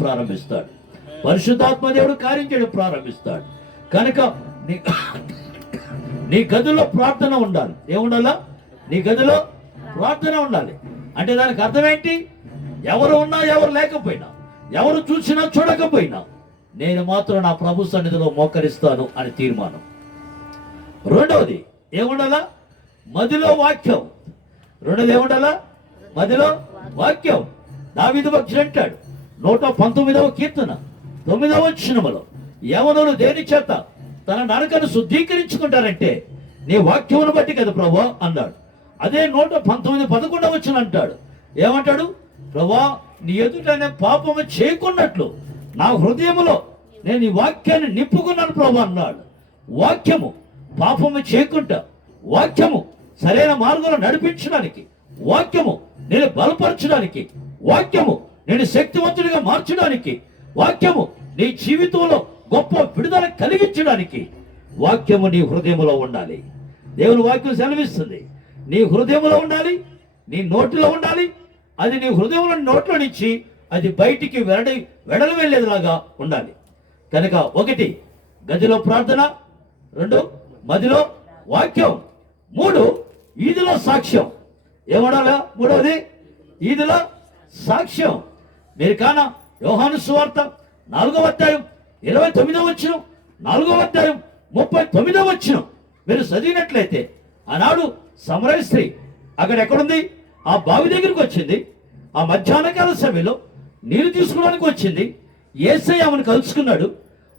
ప్రారంభిస్తాడు. కనుక నీ గదిలో ప్రార్థన ఉండాలి. ఏముండాలా? నీ గదిలో ప్రార్థన ఉండాలి. అంటే దానికి అర్థం ఏంటి? ఎవరు ఉన్నా ఎవరు లేకపోయినా, ఎవరు చూసినా చూడకపోయినా నేను మాత్రం నా ప్రభు సన్నిధిలో మోకరిస్తాను అని తీర్మానం. 2వది ఏముండాలా? మదిలో వాక్యం. 2వది ఏముండాలా? మదిలో వాక్యం. దావీదు భక్తుడు అంటాడు 119వ కీర్తన 9వ వచనములో, యవనులు దేని చేత తన నరకను శుద్ధీకరించుకుంటారంటే నీ వాక్యమును బట్టి కదా ప్రభు అన్నాడు. అదే 119:11 వచనం అంటాడు, ఏమంటాడు? ప్రభా, నీ ఎదుట నేను పాపము చేయకున్నట్లు నా హృదయములో నేను ఈ వాక్యాన్ని నింపుకున్నాను ప్రభు అన్నాడు. వాక్యము పాపము చేయకుండా, వాక్యము సరైన మార్గంలో నడిపించడానికి, వాక్యము నేను బలపరచడానికి, వాక్యము నేను శక్తివంతుడిగా మార్చడానికి, వాక్యము నీ జీవితంలో గొప్ప విడుదల కలిగించడానికి వాక్యము నీ హృదయంలో ఉండాలి. దేవుని వాక్యం సెలవిస్తుంది, నీ హృదయంలో ఉండాలి, నీ నోటిలో ఉండాలి. అది నీ హృదయంలో నోట్లో నుంచి అది బయటికి వెడలు వెళ్ళేదిలాగా ఉండాలి. కనుక 1 గదిలో ప్రార్థన, 2 మదిలో వాక్యం, 3 ఈదిలో సాక్ష్యం. ఏమడాలా? 3వది ఈదిలో సాక్ష్యం. మీరు కాన యోహాను సువార్త 4వ అధ్యాయం 29వ వచనం, 4వ అధ్యాయం 39వ వచనం మీరు చదివినట్లయితే, ఆనాడు సమరయ స్త్రీ అక్కడ ఎక్కడుంది? ఆ బావి దగ్గరికి వచ్చింది. ఆ మధ్యాహ్నకాల సమయంలో నీరు తీసుకోవడానికి వచ్చింది. యేసయ్య ఆమెను కలుసుకున్నాడు.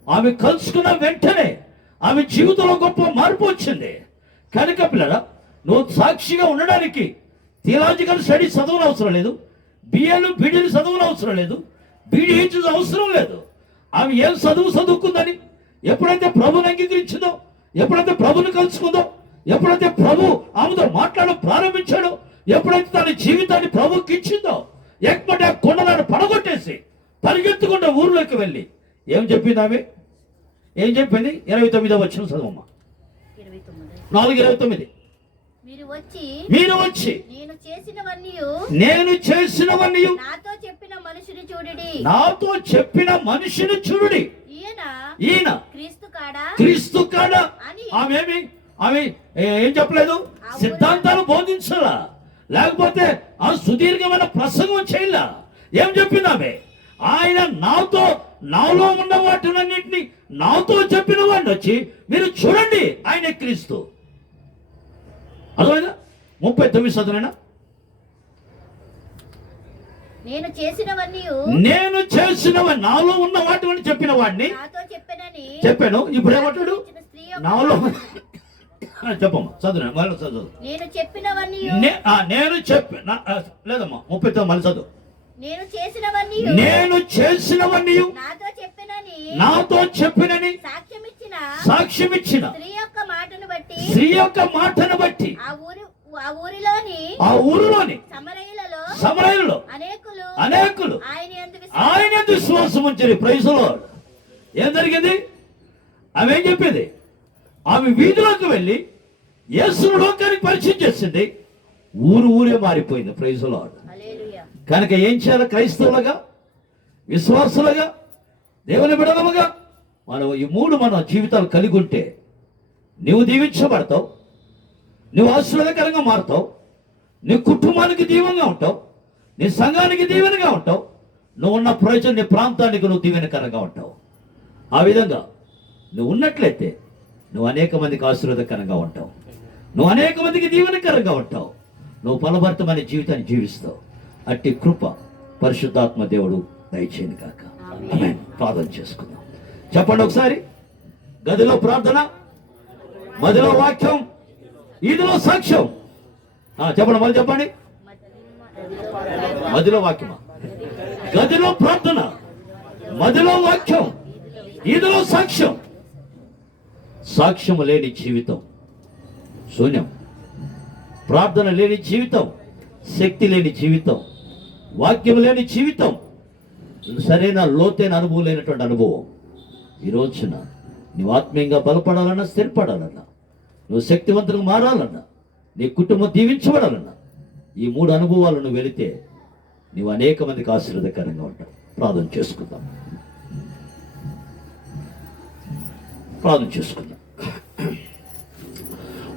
ఆమె కలుసుకున్న వెంటనే ఆమె జీవితంలో గొప్ప మార్పు వచ్చింది. కనుక పిల్లరా, నువ్వు సాక్షిగా ఉండడానికి థియలాజికల్ స్టడీస్ చదవని అవసరం లేదు, బిఏలు బీడీలు చదవని అవసరం లేదు, బీడీహెచ్ అవసరం లేదు. ఆమె ఏం చదువుకుందని ఎప్పుడైతే ప్రభుని అంగీకరించిందో, ఎప్పుడైతే ప్రభుని కలుసుకుందో, ఎప్పుడైతే ప్రభు ఆమెతో మాట్లాడడం ప్రారంభించాడో, ఎప్పుడైతే తన జీవితాన్ని ప్రభుకి ఇచ్చిందో, ఎక్కడే ఆ కొండలను పడగొట్టేసి పరిగెత్తుకుంటే ఊర్లోకి వెళ్ళి ఏం చెప్పింది ఆమె? ఏం చెప్పింది? 29వ వచనం చదవమ్మా. 4:29. మీరు వచ్చి నేను చేసినవన్నీ నాతో చెప్పిన మనుషుని చూడుడి. నాతో చెప్పిన మనిషిని చూడుడి. ఈయన క్రీస్తు కాడా? ఆమె ఏం చెప్పలేదు? సిద్ధాంతాలు బోధించాలా, లేకపోతే ఆ సుదీర్ఘమైన ప్రసంగం చేయాల. ఏం చెప్పింది ఆమె? ఆయన నాలో ఉన్న వాటినన్నింటినీ నాతో చెప్పిన వాడిని వచ్చి మీరు చూడండి, ఆయన క్రీస్తు. అర్థమైందా? 39 చదువునైనా. నేను చేసినవన్నీ నాలో ఉన్న వాటిని చెప్పిన వాడిని చెప్పాను. ఇప్పుడు ఏమంటాడు? నాలో చెప్పమ్మా, చదువు మళ్ళీ చదువు. నేను చెప్పినవన్నీ లేదమ్మా, 39 మళ్ళీ చదువు. నేను చేసినవన్నీ నాతో చెప్పినని సాక్ష్యమిచ్చిన స్త్రీ యొక్క మాటను బట్టి ఆ ఊరిలోని సమరయులలో అనేకులు ఆయన విశ్వాసం ఉంచారు. Praise the lord. ఏం జరిగింది? ఆమె ఏం చెప్పింది? ఆమె వీధిలోకి వెళ్ళి యేసును లోకానికి పరిచయం చేసింది. ఊరే మారిపోయింది. Praise the lord. కనుక ఏం చేయాలి? క్రైస్తవులుగా, విశ్వాసులుగా, దేవుని బిడ్డలుగా మనం ఈ 3 మన జీవితాలు కలిగి ఉంటే నువ్వు దీవించబడతావు, నువ్వు ఆశీర్వాదకరంగా మారుతావు, నీ కుటుంబానికి దీవెనగా ఉంటావు, నీ సంఘానికి దీవెనగా ఉంటావు, నువ్వు ఉన్న ప్రయోజనం నీ ప్రాంతానికి నువ్వు దీవెనకరంగా ఉంటావు. ఆ విధంగా నువ్వు ఉన్నట్లయితే నువ్వు అనేక మందికి ఆశీర్వాదకరంగా ఉంటావు, నువ్వు అనేక మందికి దీవెనకరంగా ఉంటావు, నువ్వు ఫలభరితమైన జీవితాన్ని జీవిస్తావు. అట్టి కృప పరిశుద్ధాత్మ దేవుడు దయచేయను కాక. ఆమేన్. ప్రార్థన చేసుకుందాం. చెప్పండి ఒకసారి. గదిలో ప్రార్థన, మదిలో వాక్యం, ఈదిలో సాక్ష్యం. చెప్పండి, మళ్ళీ చెప్పండి. మదిలో వాక్యమా? గదిలో ప్రార్థన, మదిలో వాక్యం, ఈదిలో సాక్ష్యం. సాక్ష్యం లేని జీవితం శూన్యం. ప్రార్థన లేని జీవితం, శక్తి లేని జీవితం, వాక్యం లేని జీవితం, సరైన లోతైన అనుభవం లేనటువంటి అనుభవం. ఈ రోజున నువ్వు ఆత్మీయంగా బలపడాలన్నా, స్థిరపడాలన్నా, నువ్వు శక్తివంతులుగా మారాలన్నా, నీ కుటుంబం దీవించబడాలన్నా, ఈ 3 అనుభవాలు నువ్వు వెళితే నువ్వు అనేక మందికి ఆశీర్వాదకరంగా ఉంటావు. ప్రార్థన చేసుకుందాం.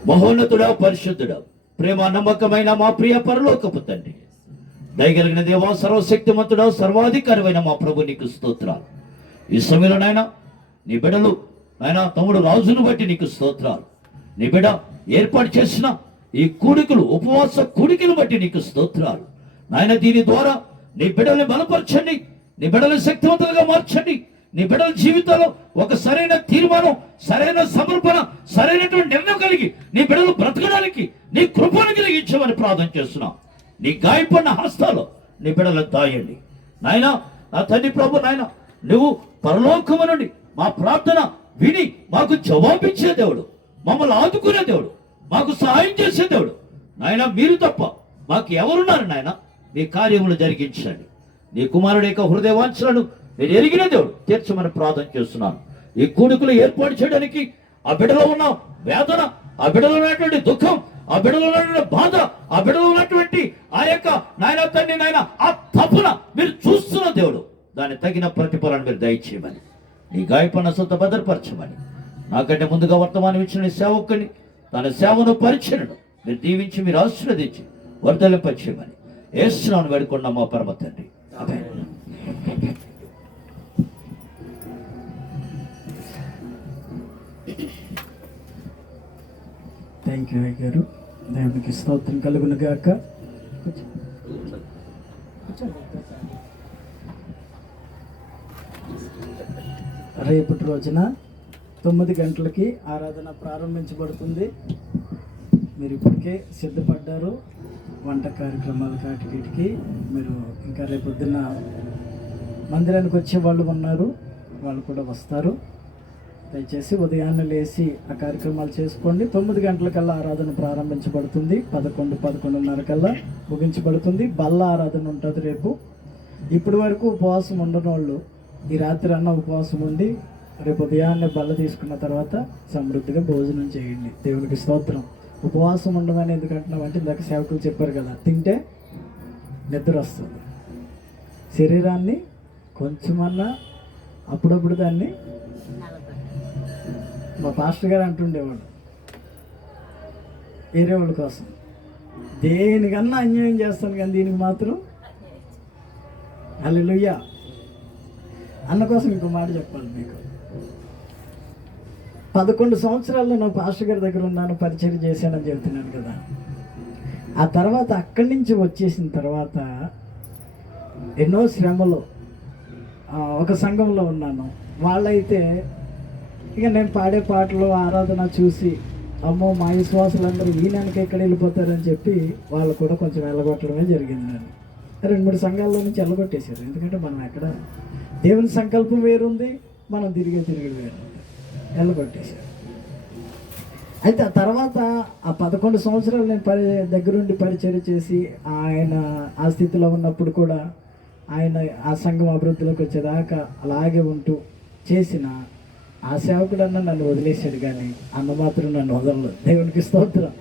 మహోన్నతుడా, పరిశుద్ధుడా, ప్రేమ నమ్మకమైన మా ప్రియ పరలోకపు తండ్రి, దయగలిగిన దేవా, సర్వశక్తిమంతుడా, సర్వాధికారమైన మా ప్రభు, నీకు స్తోత్రాలు. ఈ సమయంలో నాయన నీ బిడ్డలు నాయన తమ్ముడు రాజును బట్టి నీకు స్తోత్రాలు. నీ బిడ్డ ఏర్పాటు చేసిన ఈ కూడికలు, ఉపవాస కూడికలు బట్టి నీకు స్తోత్రాలు. నాయన దీని ద్వారా నీ బిడ్డల్ని బలపరచండి, నీ బిడ్డల్ని శక్తివంతులుగా మార్చండి. నీ బిడ్డల జీవితంలో ఒక సరైన తీర్మానం, సరైన సమర్పణ, సరైనటువంటి నిర్ణయం కలిగి నీ బిడ్డలు బ్రతకడానికి నీ కృపను కలిగించమని ప్రార్థన చేస్తున్నాం. నీ గాయపడిన హస్తాలు నీ బిడ్డలను దాయండి నాయన. నా తండ్రి ప్రభు నాయన, నువ్వు పరలోకము నుండి మా ప్రార్థన విని మాకు జవాబిచ్చే దేవుడు, మమ్మల్ని ఆదుకునే దేవుడు, మాకు సహాయం చేసే దేవుడు నాయన. మీరు తప్ప మాకు ఎవరున్నారు నాయన? నీ కార్యములు జరిగించండి. నీ కుమారుడి యొక్క హృదయవాంఛలను మీరు ఎరిగిన దేవుడు తీర్చమని ప్రార్థన చేస్తున్నాను. ఈ కూడికలు ఏర్పాటు చేయడానికి ఆ బిడ్డలో ఉన్న వేదన, ఆ బిడ్డలో ఉన్నటువంటి దుఃఖం, ఆ బిడ్డలో ఉన్నటువంటి బాధ, ఆ బిడ్డలో ఉన్నటువంటి ఆ యొక్క నాయన తండ్రి నాయన ఆ తప్పున మీరు చూస్తున్న దేవుడు, దాన్ని తగిన ప్రతిఫలాన్ని మీరు దయచేయమని, నీ గాయపడిన సొంత భద్రపరచమని, నాకంటే ముందుగా వర్తమానం ఇచ్చిన నీ సేవకుని తన సేవను పరిచయను మీరు దీవించి, మీరు ఆశీర్వదించి వర్ధలింపచేయమని యేసునామమున వేడుకున్నాం మా పరమ తండ్రి. ఆమేన్. థ్యాంక్ యూ గారు. దేవునికి స్తోత్రం కలుగును గాక. రేపటి రోజున 9 గంటలకి ఆరాధన ప్రారంభించబడుతుంది. మీరు ఇప్పటికే సిద్ధపడ్డారు వంట కార్యక్రమాలకి, వాటికి మీరు ఇంకా రేపొద్దున్న మందిరానికి వచ్చే వాళ్ళు ఉన్నారు, వాళ్ళు కూడా వస్తారు. దయచేసి ఉదయాన్నే లేచి ఆ కార్యక్రమాలు చేసుకోండి. 9 గంటలకల్లా ఆరాధన ప్రారంభించబడుతుంది. 11-11:30 కల్లా ముగించబడుతుంది. బల్ల ఆరాధన ఉంటుంది రేపు. ఇప్పటి వరకు ఉపవాసం ఉండని వాళ్ళు ఈ రాత్రి అన్న ఉపవాసం ఉండి రేపు ఉదయాన్నే బల్ల తీసుకున్న తర్వాత సమృద్ధిగా భోజనం చేయండి. దేవునికి స్తోత్రం. ఉపవాసం ఉండమని ఎందుకంటున్నాం అంటే ఇందాక సేవకులు చెప్పారు కదా, తింటే నిద్ర వస్తుంది. శరీరాన్ని కొంచెమన్నా అప్పుడప్పుడు దాన్ని మా పాస్టర్ గారు అంటుండేవాడు, వేరే వాళ్ళ కోసం దేనికన్నా అన్యాయం చేస్తాను కానీ దీనికి మాత్రం హల్లెలూయా అన్న కోసం ఇంకో మాట చెప్పాలి మీకు. 11 సంవత్సరాల్లో నా పాస్టర్ గారి దగ్గర ఉన్నాను, పరిచయం చేశానని చెబుతున్నాను కదా. ఆ తర్వాత అక్కడి నుంచి వచ్చేసిన తర్వాత ఎన్నో శ్రమలు, ఒక సంఘంలో ఉన్నాను. వాళ్ళైతే ఇక నేను పాడే పాటలు ఆరాధన చూసి అమ్మో మా విశ్వాసులందరూ ఈయనకి ఎక్కడ వెళ్ళిపోతారని చెప్పి వాళ్ళు కూడా కొంచెం వెళ్ళగొట్టడమే జరిగింది. నన్ను 2-3 సంఘాల్లో నుంచి వెళ్ళగొట్టేశారు. ఎందుకంటే మనం ఎక్కడ దేవుని సంకల్పం వేరుంది, మనం తిరిగి వేరుంది, వెళ్ళగొట్టేశారు. అయితే ఆ తర్వాత ఆ 11 సంవత్సరాలు నేను దగ్గరుండి పరిచయం చేసి ఆయన ఆ స్థితిలో ఉన్నప్పుడు కూడా ఆయన ఆ సంఘం అభివృద్ధిలోకి వచ్చేదాకా అలాగే ఉంటూ చేసిన ఆ సేవకుడన్నా నన్ను వదిలేశాడు కానీ అన్న మాత్రం నన్ను వదలలేదు. దేవునికి స్తోత్రం.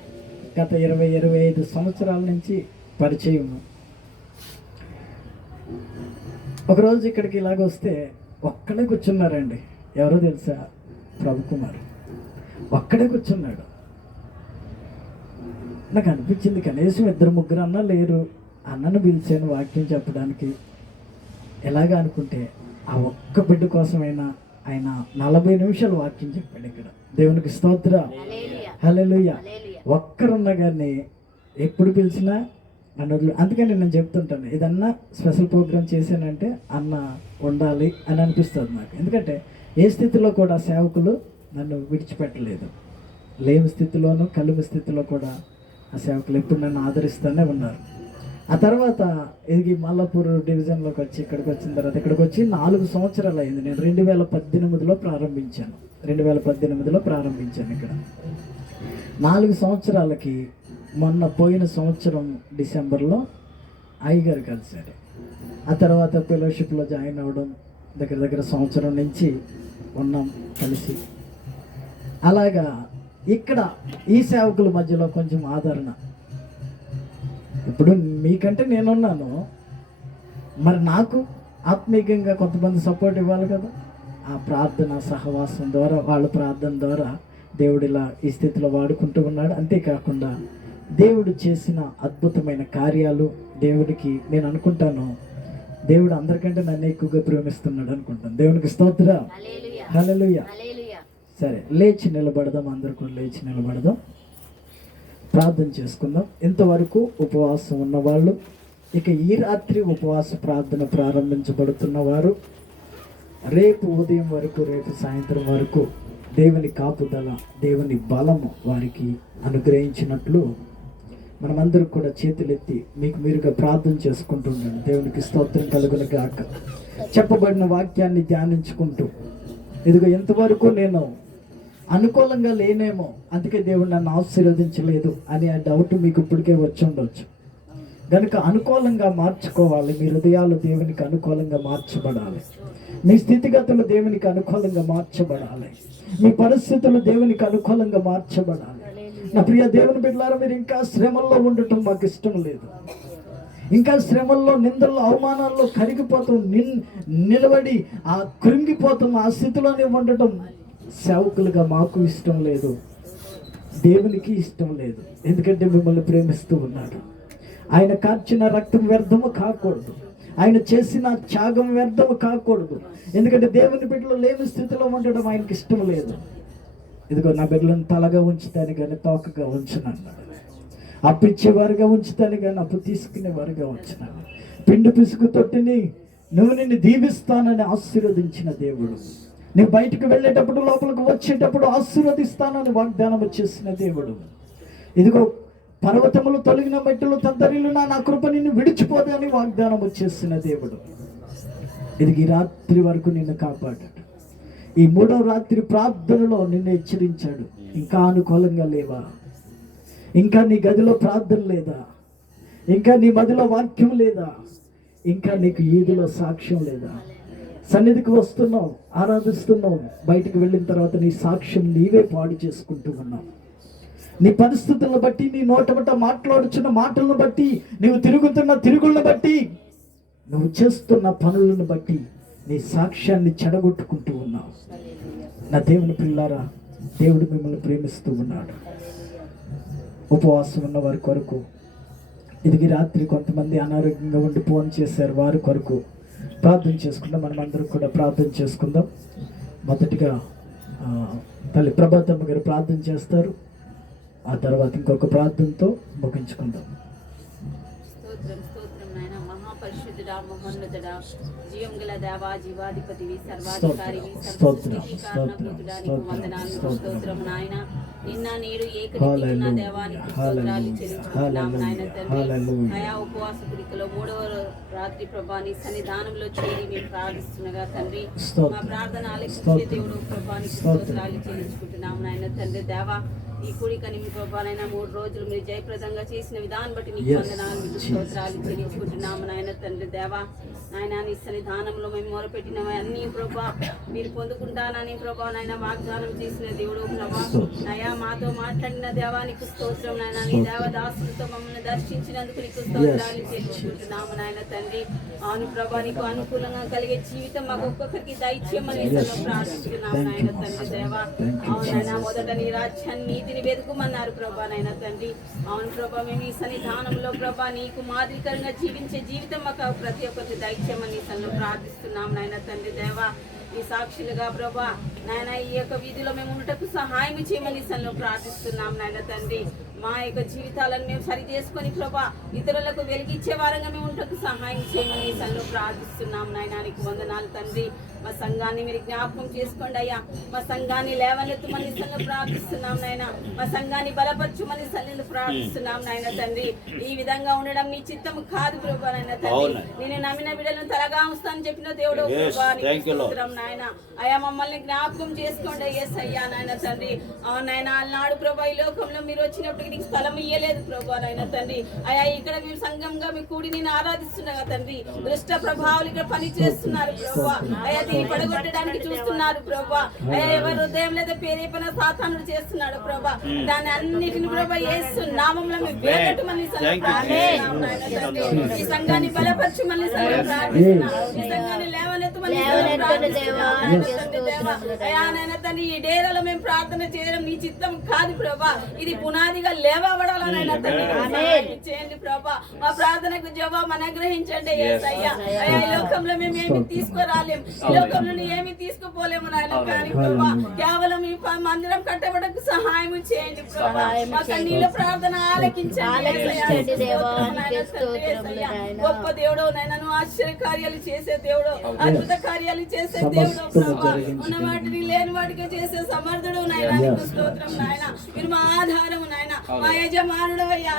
గత 20-25 సంవత్సరాల నుంచి పరిచయం. ఒకరోజు ఇక్కడికి ఇలాగ వస్తే ఒక్కడే కూర్చున్నారండి. ఎవరో తెలుసా? ప్రభుకుమార్ ఒక్కడే కూర్చున్నాడు. నాకు అనిపించింది కనీసం 2-3 అన్నా లేరు. అన్నను పిలిచాను వాక్యం చెప్పడానికి. ఎలాగా అనుకుంటే ఆ ఒక్క బిడ్డ కోసమైనా ఆయన 40 నిమిషాలు వాక్యం చెప్పాడు ఇక్కడ. దేవునికి స్తోత్రం. హల్లెలూయా. ఒక్కరున్నా కానీ ఎప్పుడు పిలిచినా నన్ను వదిలి. అందుకని నేను చెప్తుంటాను, ఏదన్నా స్పెషల్ ప్రోగ్రామ్ చేశానంటే అన్న ఉండాలి అని అనిపిస్తుంది నాకు. ఎందుకంటే ఏ స్థితిలో కూడా సేవకులు నన్ను విడిచిపెట్టలేదు. లేని స్థితిలోనూ కలిమి స్థితిలో కూడా ఆ సేవకులు ఎప్పుడు నన్ను ఆదరిస్తూనే ఉన్నారు. ఆ తర్వాత ఇది మల్లాపూర్ డివిజన్లోకి వచ్చి ఇక్కడికి వచ్చిన తర్వాత ఇక్కడికి వచ్చి 4 సంవత్సరాలు అయింది. నేను 2018లో ప్రారంభించాను. 2018లో ప్రారంభించాను ఇక్కడ. 4 సంవత్సరాలకి మొన్న పోయిన సంవత్సరం డిసెంబర్లో అయ్యగారు కలిశారు. ఆ తర్వాత ఫెలోషిప్లో జాయిన్ అవ్వడం, దగ్గర సంవత్సరం నుంచి ఉన్నాం కలిసి. అలాగా ఇక్కడ ఈ సేవకుల మధ్యలో కొంచెం ఆదరణ. ఇప్పుడు మీకంటే నేనున్నాను, మరి నాకు ఆత్మీయంగా కొంతమంది సపోర్ట్ ఇవ్వాలి కదా. ఆ ప్రార్థన సహవాసం ద్వారా, వాళ్ళ ప్రార్థన ద్వారా దేవుడు ఇలా ఈ స్థితిలో వాడుకుంటూ ఉన్నాడు. అంతేకాకుండా దేవుడు చేసిన అద్భుతమైన కార్యాలు దేవుడికి నేను అనుకుంటాను, దేవుడు అందరికంటే నన్ను ఎక్కువగా ప్రేమిస్తున్నాడు అనుకుంటాను. దేవునికి స్తోత్రం. హల్లెలూయా. సరే, లేచి నిలబడదాం. అందరూ కూడా లేచి నిలబడదాం, ప్రార్థన చేసుకుందాం. ఇంతవరకు ఉపవాసం ఉన్నవాళ్ళు, ఇక ఈ రాత్రి ఉపవాస ప్రార్థన ప్రారంభించబడుతున్న వారు, రేపు ఉదయం వరకు, రేపు సాయంత్రం వరకు దేవుని కాపుదల, దేవుని బలము వారికి అనుగ్రహించినట్లు మనమందరూ కూడా చేతులెత్తి మీకు మీరుగా ప్రార్థన చేసుకుంటుండండి. దేవునికి స్తోత్రం కలుగును గాక. చెప్పబడిన వాక్యాన్ని ధ్యానించుకుంటూ, ఇదిగో ఎంతవరకు నేను అనుకూలంగా లేనేమో, అందుకే దేవుడు నన్ను ఆశీర్వదించలేదు అనే ఆ డౌట్ మీకు ఇప్పటికే వచ్చి ఉండొచ్చు. కనుక అనుకూలంగా మార్చుకోవాలి. మీ హృదయాలు దేవునికి అనుకూలంగా మార్చబడాలి. మీ స్థితిగతులు దేవునికి అనుకూలంగా మార్చబడాలి. మీ పరిస్థితులు దేవునికి అనుకూలంగా మార్చబడాలి. నా ప్రియ దేవుని బిడ్డలారా, మీరు ఇంకా శ్రమల్లో ఉండటం మాకు ఇష్టం లేదు. ఇంకా శ్రమల్లో, నిందల్లో, అవమానాల్లో కరిగిపోతాం, నిలబడి ఆ కృంగిపోతాం. ఆ స్థితిలోనే ఉండటం సేవకులుగా మాకు ఇష్టం లేదు, దేవునికి ఇష్టం లేదు. ఎందుకంటే మిమ్మల్ని ప్రేమిస్తూ ఉన్నాడు. ఆయన కార్చిన రక్తం వ్యర్థము కాకూడదు, ఆయన చేసిన త్యాగం వ్యర్థము కాకూడదు. ఎందుకంటే దేవుని బిడ్డలు లేని స్థితిలో ఉండడం ఆయనకి ఇష్టం లేదు. ఇదిగో నా బిడ్డలను తలగా ఉంచుతాను కానీ తోకగా ఉంచునన్నాడు. అప్పు ఇచ్చేవారుగా ఉంచుతాను కానీ అప్పు తీసుకునేవారుగా ఉంచున్నాను. పిండి పిసుకు తొట్టిని నిన్ను దీవిస్తానని ఆశీర్వదించిన దేవుడు, నువ్వు బయటకు వెళ్ళేటప్పుడు, లోపలికి వచ్చేటప్పుడు ఆశీర్వదిస్తానని వాగ్దానం చేసిన దేవుడు. ఇదిగో పర్వతములు తొలగిన మెట్టులు తద్దరిల్లు నా కృప నిన్ను విడిచిపోదని వాగ్దానం చేసిన దేవుడు. ఇది ఈ రాత్రి వరకు నిన్ను కాపాడాడు. ఈ 3వ రాత్రి ప్రార్థనలో నిన్ను హెచ్చరించాడు. ఇంకా అనుకూలంగా లేవా? ఇంకా నీ గదిలో ప్రార్థన లేదా? ఇంకా నీ మదిలో వాక్యం లేదా? ఇంకా నీకు ఈదులో సాక్ష్యం లేదా? సన్నిధికి వస్తున్నావు, ఆరాధిస్తున్నావు, బయటికి వెళ్ళిన తర్వాత నీ సాక్ష్యం నీవే పాడు చేసుకుంటూ ఉన్నావు. నీ పరిస్థితులను బట్టి, నీ నోటమట మాట్లాడుచున్న మాటలను బట్టి, నువ్వు తిరుగుతున్న తిరుగులను బట్టి, నువ్వు చేస్తున్న పనులను బట్టి నీ సాక్ష్యాన్ని చెడగొట్టుకుంటూ ఉన్నావు. నా దేవుని పిల్లారా, దేవుడు మిమ్మల్ని ప్రేమిస్తూ ఉన్నాడు. ఉపవాసం ఉన్న వారి కొరకు, ఇది రాత్రి కొంతమంది అనారోగ్యంగా ఉండి ఫోన్ చేశారు, వారి కొరకు ప్రార్థన చేసుకుందాం. మనం అందరం కూడా ప్రార్థన చేసుకుందాం. మొదటిగా తల్లి ప్రభాతమ్మ గారు ప్రార్థన చేస్తారు. ఆ తర్వాత ఇంకొక ప్రార్థనతో ముగించుకుందాం. స్తోత్రం నాయన, మహాపరిశుద్ధుడా, మహోన్నతుడా, జీవం గల దేవా, జీవాధిపతివి, సర్వాధికారివి, సర్వసృష్టికారణభూతుడా, నీకు వందనాలు, స్తోత్రం నాయన. నిన్న నేడు ఏకరీతిగా నా దేవానికి స్తోత్రాలు చెల్లించుకుంటున్నాం నాయన తండ్రి. ఆయా ఉపవాస కుడికలో 3వ రాత్రి ప్రభా నీ సన్నిధానంలో చేరి మేము ప్రార్థిస్తుండగా తండ్రి, మా ప్రార్థన ఆలకించే దేవుడు ప్రభానికి స్తోత్రాలు చెల్లించుకుంటున్నాం నాయన తండ్రి. దేవా, ఈ కూడికని మీ ప్రభానైనా 3 రోజులు మీరు జయప్రదంగా చేసిన విధానం బట్టి నీకు వందనాలు, మీకు స్తోత్రాలు చెల్లించుకుంటున్నాము నాయన తండ్రి. దేవా నాయన, నీ సన్నిధానంలో మేము మొరపెట్టినవి అన్ని ప్రభా మీరు పొందుకుంటానని ప్రభా నాయన వాగ్దానం చేసిన దేవుడు ప్రభా. నయా మాతో మాట్లాడిన దేవానికి స్తోత్రం నాయన. నీ దేవదాసులతో మమ్మల్ని దర్శించినందుకు నీకు స్తోత్రాలు చెల్లించుకుంటున్నాము నాయన తండ్రి. అవును ప్రభా, నీకు అనుకూలంగా కలిగే జీవితం మాకు ఒక్కొక్కరికి దైత్యమని ప్రార్థిస్తున్నాము నాయన తండ్రి. దేవా అవునైనా, మొదట నీ రాజ్యాన్ని నీతిని వెతుకుమన్నారు ప్రభా నాయన తండ్రి. అవును ప్రభా, మేము ఈ సన్నిధానంలో ప్రభా నీకు మాదిరికరంగా జీవించే జీవితం మాకు ప్రతి ఒక్కరికి దైత్యమని తనలో ప్రార్థిస్తున్నాం నాయన తండ్రి. దేవా ఈ సాక్షులుగా ప్రభా నాయన ఈ యొక్క వీధిలో మేము ఉండటకు సహాయం చేయమని తనలో ప్రార్థిస్తున్నాం నాయన తండ్రి. మా యొక్క జీవితాలను మేము సరి చేసుకొని ప్రభా ఇతరులకు వెలిగించే వారంగా మేము ఉండటకు సహాయం చేయమని తనలో ప్రార్థిస్తున్నాం నాయన. నీకు వందనాలు తండ్రి. మా సంఘాన్ని మీరు జ్ఞాపకం చేసుకోండి అయ్యా. మా సంఘాన్ని లేవనెత్తుమని సన్ను ప్రార్థిస్తున్నాం నాయన. మా సంఘాన్ని బలపరచుమని సన్ను ప్రార్థిస్తున్నాం నాయన తండ్రి. ఈ విధంగా ఉండడం నీ చిత్తము కాదు ప్రభా నాయన తండ్రి. నేను నమ్మిన బిడ్డలను తలగా ఉంచుతానని చెప్పిన దేవుడు ప్రభా నీకు స్తోత్రం నాయన. అయ్యా మమ్మల్ని జ్ఞాపకం చేసుకోండి ఎస్ అయ్యా నాయన తండ్రి. నాయన అలనాడు ప్రభా ఈ లోకంలో మీరు వచ్చినప్పటికీ నీకు స్థలం ఇయ్యలేదు ప్రభా నాయన తండ్రి. అయ్యా ఇక్కడ మేము సంఘంగా మీ కూడి నేను ఆరాధిస్తున్నాగా తండ్రి. దుష్ట ప్రభావాలు ఇక్కడ పని చేస్తున్నారు ప్రభా. అయ్యా దీన్ని పడగొట్టడానికి చూస్తున్నారు ప్రభా. అయ్యా ఎవరి హృదయం లేదా పేరేపన సాతానుడు చేస్తున్నాడు ప్రభా. దాని అన్నిటిని ప్రభా యేసు నామములో మేము వేగట్టుమని ఈ సంఘాన్ని బలపరచుమని ప్రార్థిస్తున్నాం. ఈ సంఘాన్ని లేవనెత్తుమని అయ్యా నాయన తండ్రి. ఈ డేరాలో మేము ప్రార్థన చేయడం నీ చిత్తం కాదు ప్రభా. ఇది పునాదిగా లేవబడాలనైనా తండ్రి చేయండి ప్రభా. మా ప్రార్థనకు జవాబు అనుగ్రహించండి యేసయ్యా. అయ్యా ఈ లోకంలో మేము ఏమి తీసుకురాలేము, ఈ లోకంలో ఏమి తీసుకుపోలేము నాయన. కానీ ప్రభా కేవలం ఈ మందిరం కట్టబడకు సహాయం చేయండి ప్రభా. మా కన్నీళ్ళ ప్రార్థన ఆలకించండి. గొప్ప దేవుడు నాయన, నువ్వు ఆశ్చర్య కార్యాలు చేసే దేవుడు, అద్భుత కార్యాలు చేసే దేవుడు ప్రభా. ఉన్న వాటిని లేని వాటికి చేసే సమర్థుడు నాయన. నీకు స్తోత్రం నాయన. మీరు మా ఆధారము నాయన, మా యజమానుడు అయ్యా.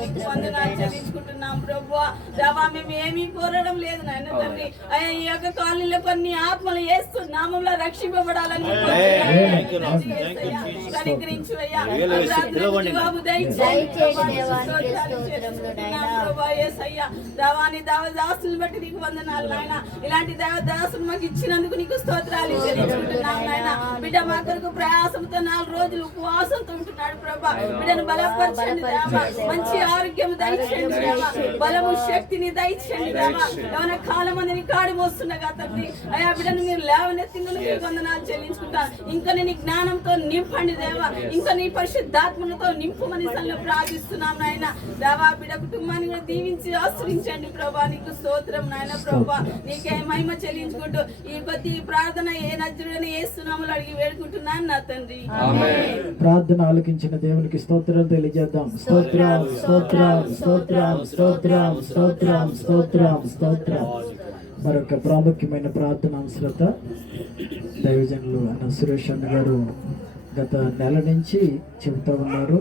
నీకు వందనాలు చెల్లించుకుంటున్నాం ప్రభువా. దేవా మేము ఏమీ కోరడం లేదు నాయన తండ్రి. అయ్యా ఈ యొక్క కాలనీలో కొన్ని ఆత్మలు యేసు నామములో రక్షింపబడాలని కనికరించు అయ్యా. బాబు దేవాని దేవదాసుని బట్టి నీకు వందనాలు నాయన. ఇలాంటి దేవదాసులు మాకు ఇచ్చినందుకు నీకు స్తోత్రాలు చెల్లించుకుంటున్నాం నాయన. బిడ్డ మా కొరకు ప్రయాసంతో 4 రోజులు ఉపవాసంతో ఉంటున్నాడు ప్రభా. బిడ్డను బలపరచండి దేవా. మంచి ఆరోగ్యం దయచేయండి దేవా. బలము శక్తిని దయచేయండి దేవా. ఏమైనా కాలం మందిని కాడి మోస్తుండగా తండ్రి అయ్యా బిడ్డను మీరు లేవనెత్తిందని మీకు వందనాలు చెల్లించుకుంటాను. ఇంకా నీ జ్ఞానంతో నింపండి దేవా. ఇంకా నీ పరిశుద్ధాత్మలతో నింపుమని సన్నిధిలో ప్రార్థిస్తున్నాం నాయన. దేవా బిడ్డ కుటుంబాన్ని కూడా దీవించి ఆశ్రయించండి ప్రభా. నీకు స్తోత్రం నాయన ప్రభా. నీకే మహిమ చెల్లించుకుంటూ ఈ కొద్ది ప్రార్థన ఏ నజరుడని యేసునామములో అడిగి వేడుకుంటున్నాను నా తండ్రి. ప్రార్థన ఆలకించిన దేవునికి స్తోత్రాలు తెలియజేద్దాం. స్తోత్రం స్తోత్రం స్తోత్రం స్తోత్రం స్తోత్రం స్తోత్రం స్తోత్రం. మరొక ప్రాముఖ్యమైన ప్రార్థన అవసరత దైవజనులు అన్న సురేష్ అన్న గారు గత నెల నుంచి చెబుతూ ఉన్నారు.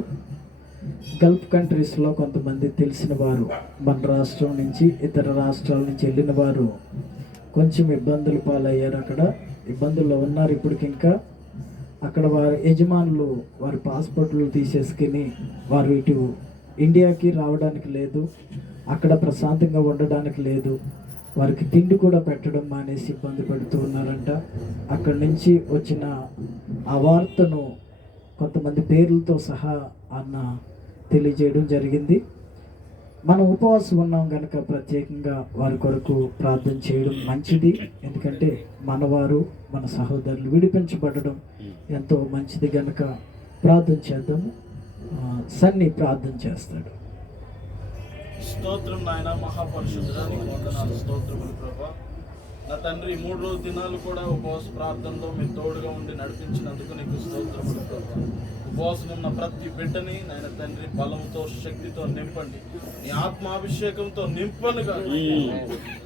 గల్ఫ్ కంట్రీస్లో కొంతమంది తెలిసిన వారు మన రాష్ట్రం నుంచి ఇతర రాష్ట్రాల నుంచి వెళ్ళిన వారు కొంచెం ఇబ్బందులు పాలయ్యారు. అక్కడ ఇబ్బందుల్లో ఉన్నారు. ఇప్పటికి ఇంకా అక్కడ వారి యజమానులు వారి పాస్పోర్ట్లు తీసేసుకుని వారు ఇటు ఇండియాకి రావడానికి లేదు, అక్కడ ప్రశాంతంగా ఉండడానికి లేదు, వారికి తిండి కూడా పెట్టడం మానేసి ఇబ్బంది పెడుతూ ఉన్నారంట. అక్కడి నుంచి వచ్చిన ఆ వార్తను కొంతమంది పేర్లతో సహా అన్న తెలియజేయడం జరిగింది. మనం ఉపవాసం ఉన్నాం కనుక ప్రత్యేకంగా వారి కొరకు ప్రార్థన చేయడం మంచిది. ఎందుకంటే మనవారు మన సహోదరులు విడిపించబడడం ఎంతో మంచిది కనుక ప్రార్థన చేద్దాము. సన్ని ప్రార్థన చేస్తాడు. స్తోత్రం నాయన, మహాపరిశుద్ధానికి వందనాలు, స్తోత్రములు ప్రభా. నా తండ్రి 3 రోజు దినాలు కూడా ఉపవాస ప్రార్థనలో మీరు తోడుగా ఉండి నడిపించినందుకు నీకు స్తోత్రములు ప్రభా. ఉపవాసం ఉన్న ప్రతి బిడ్డని నాయన తండ్రి బలంతో శక్తితో నింపండి, నీ ఆత్మాభిషేకంతో నింపనుగా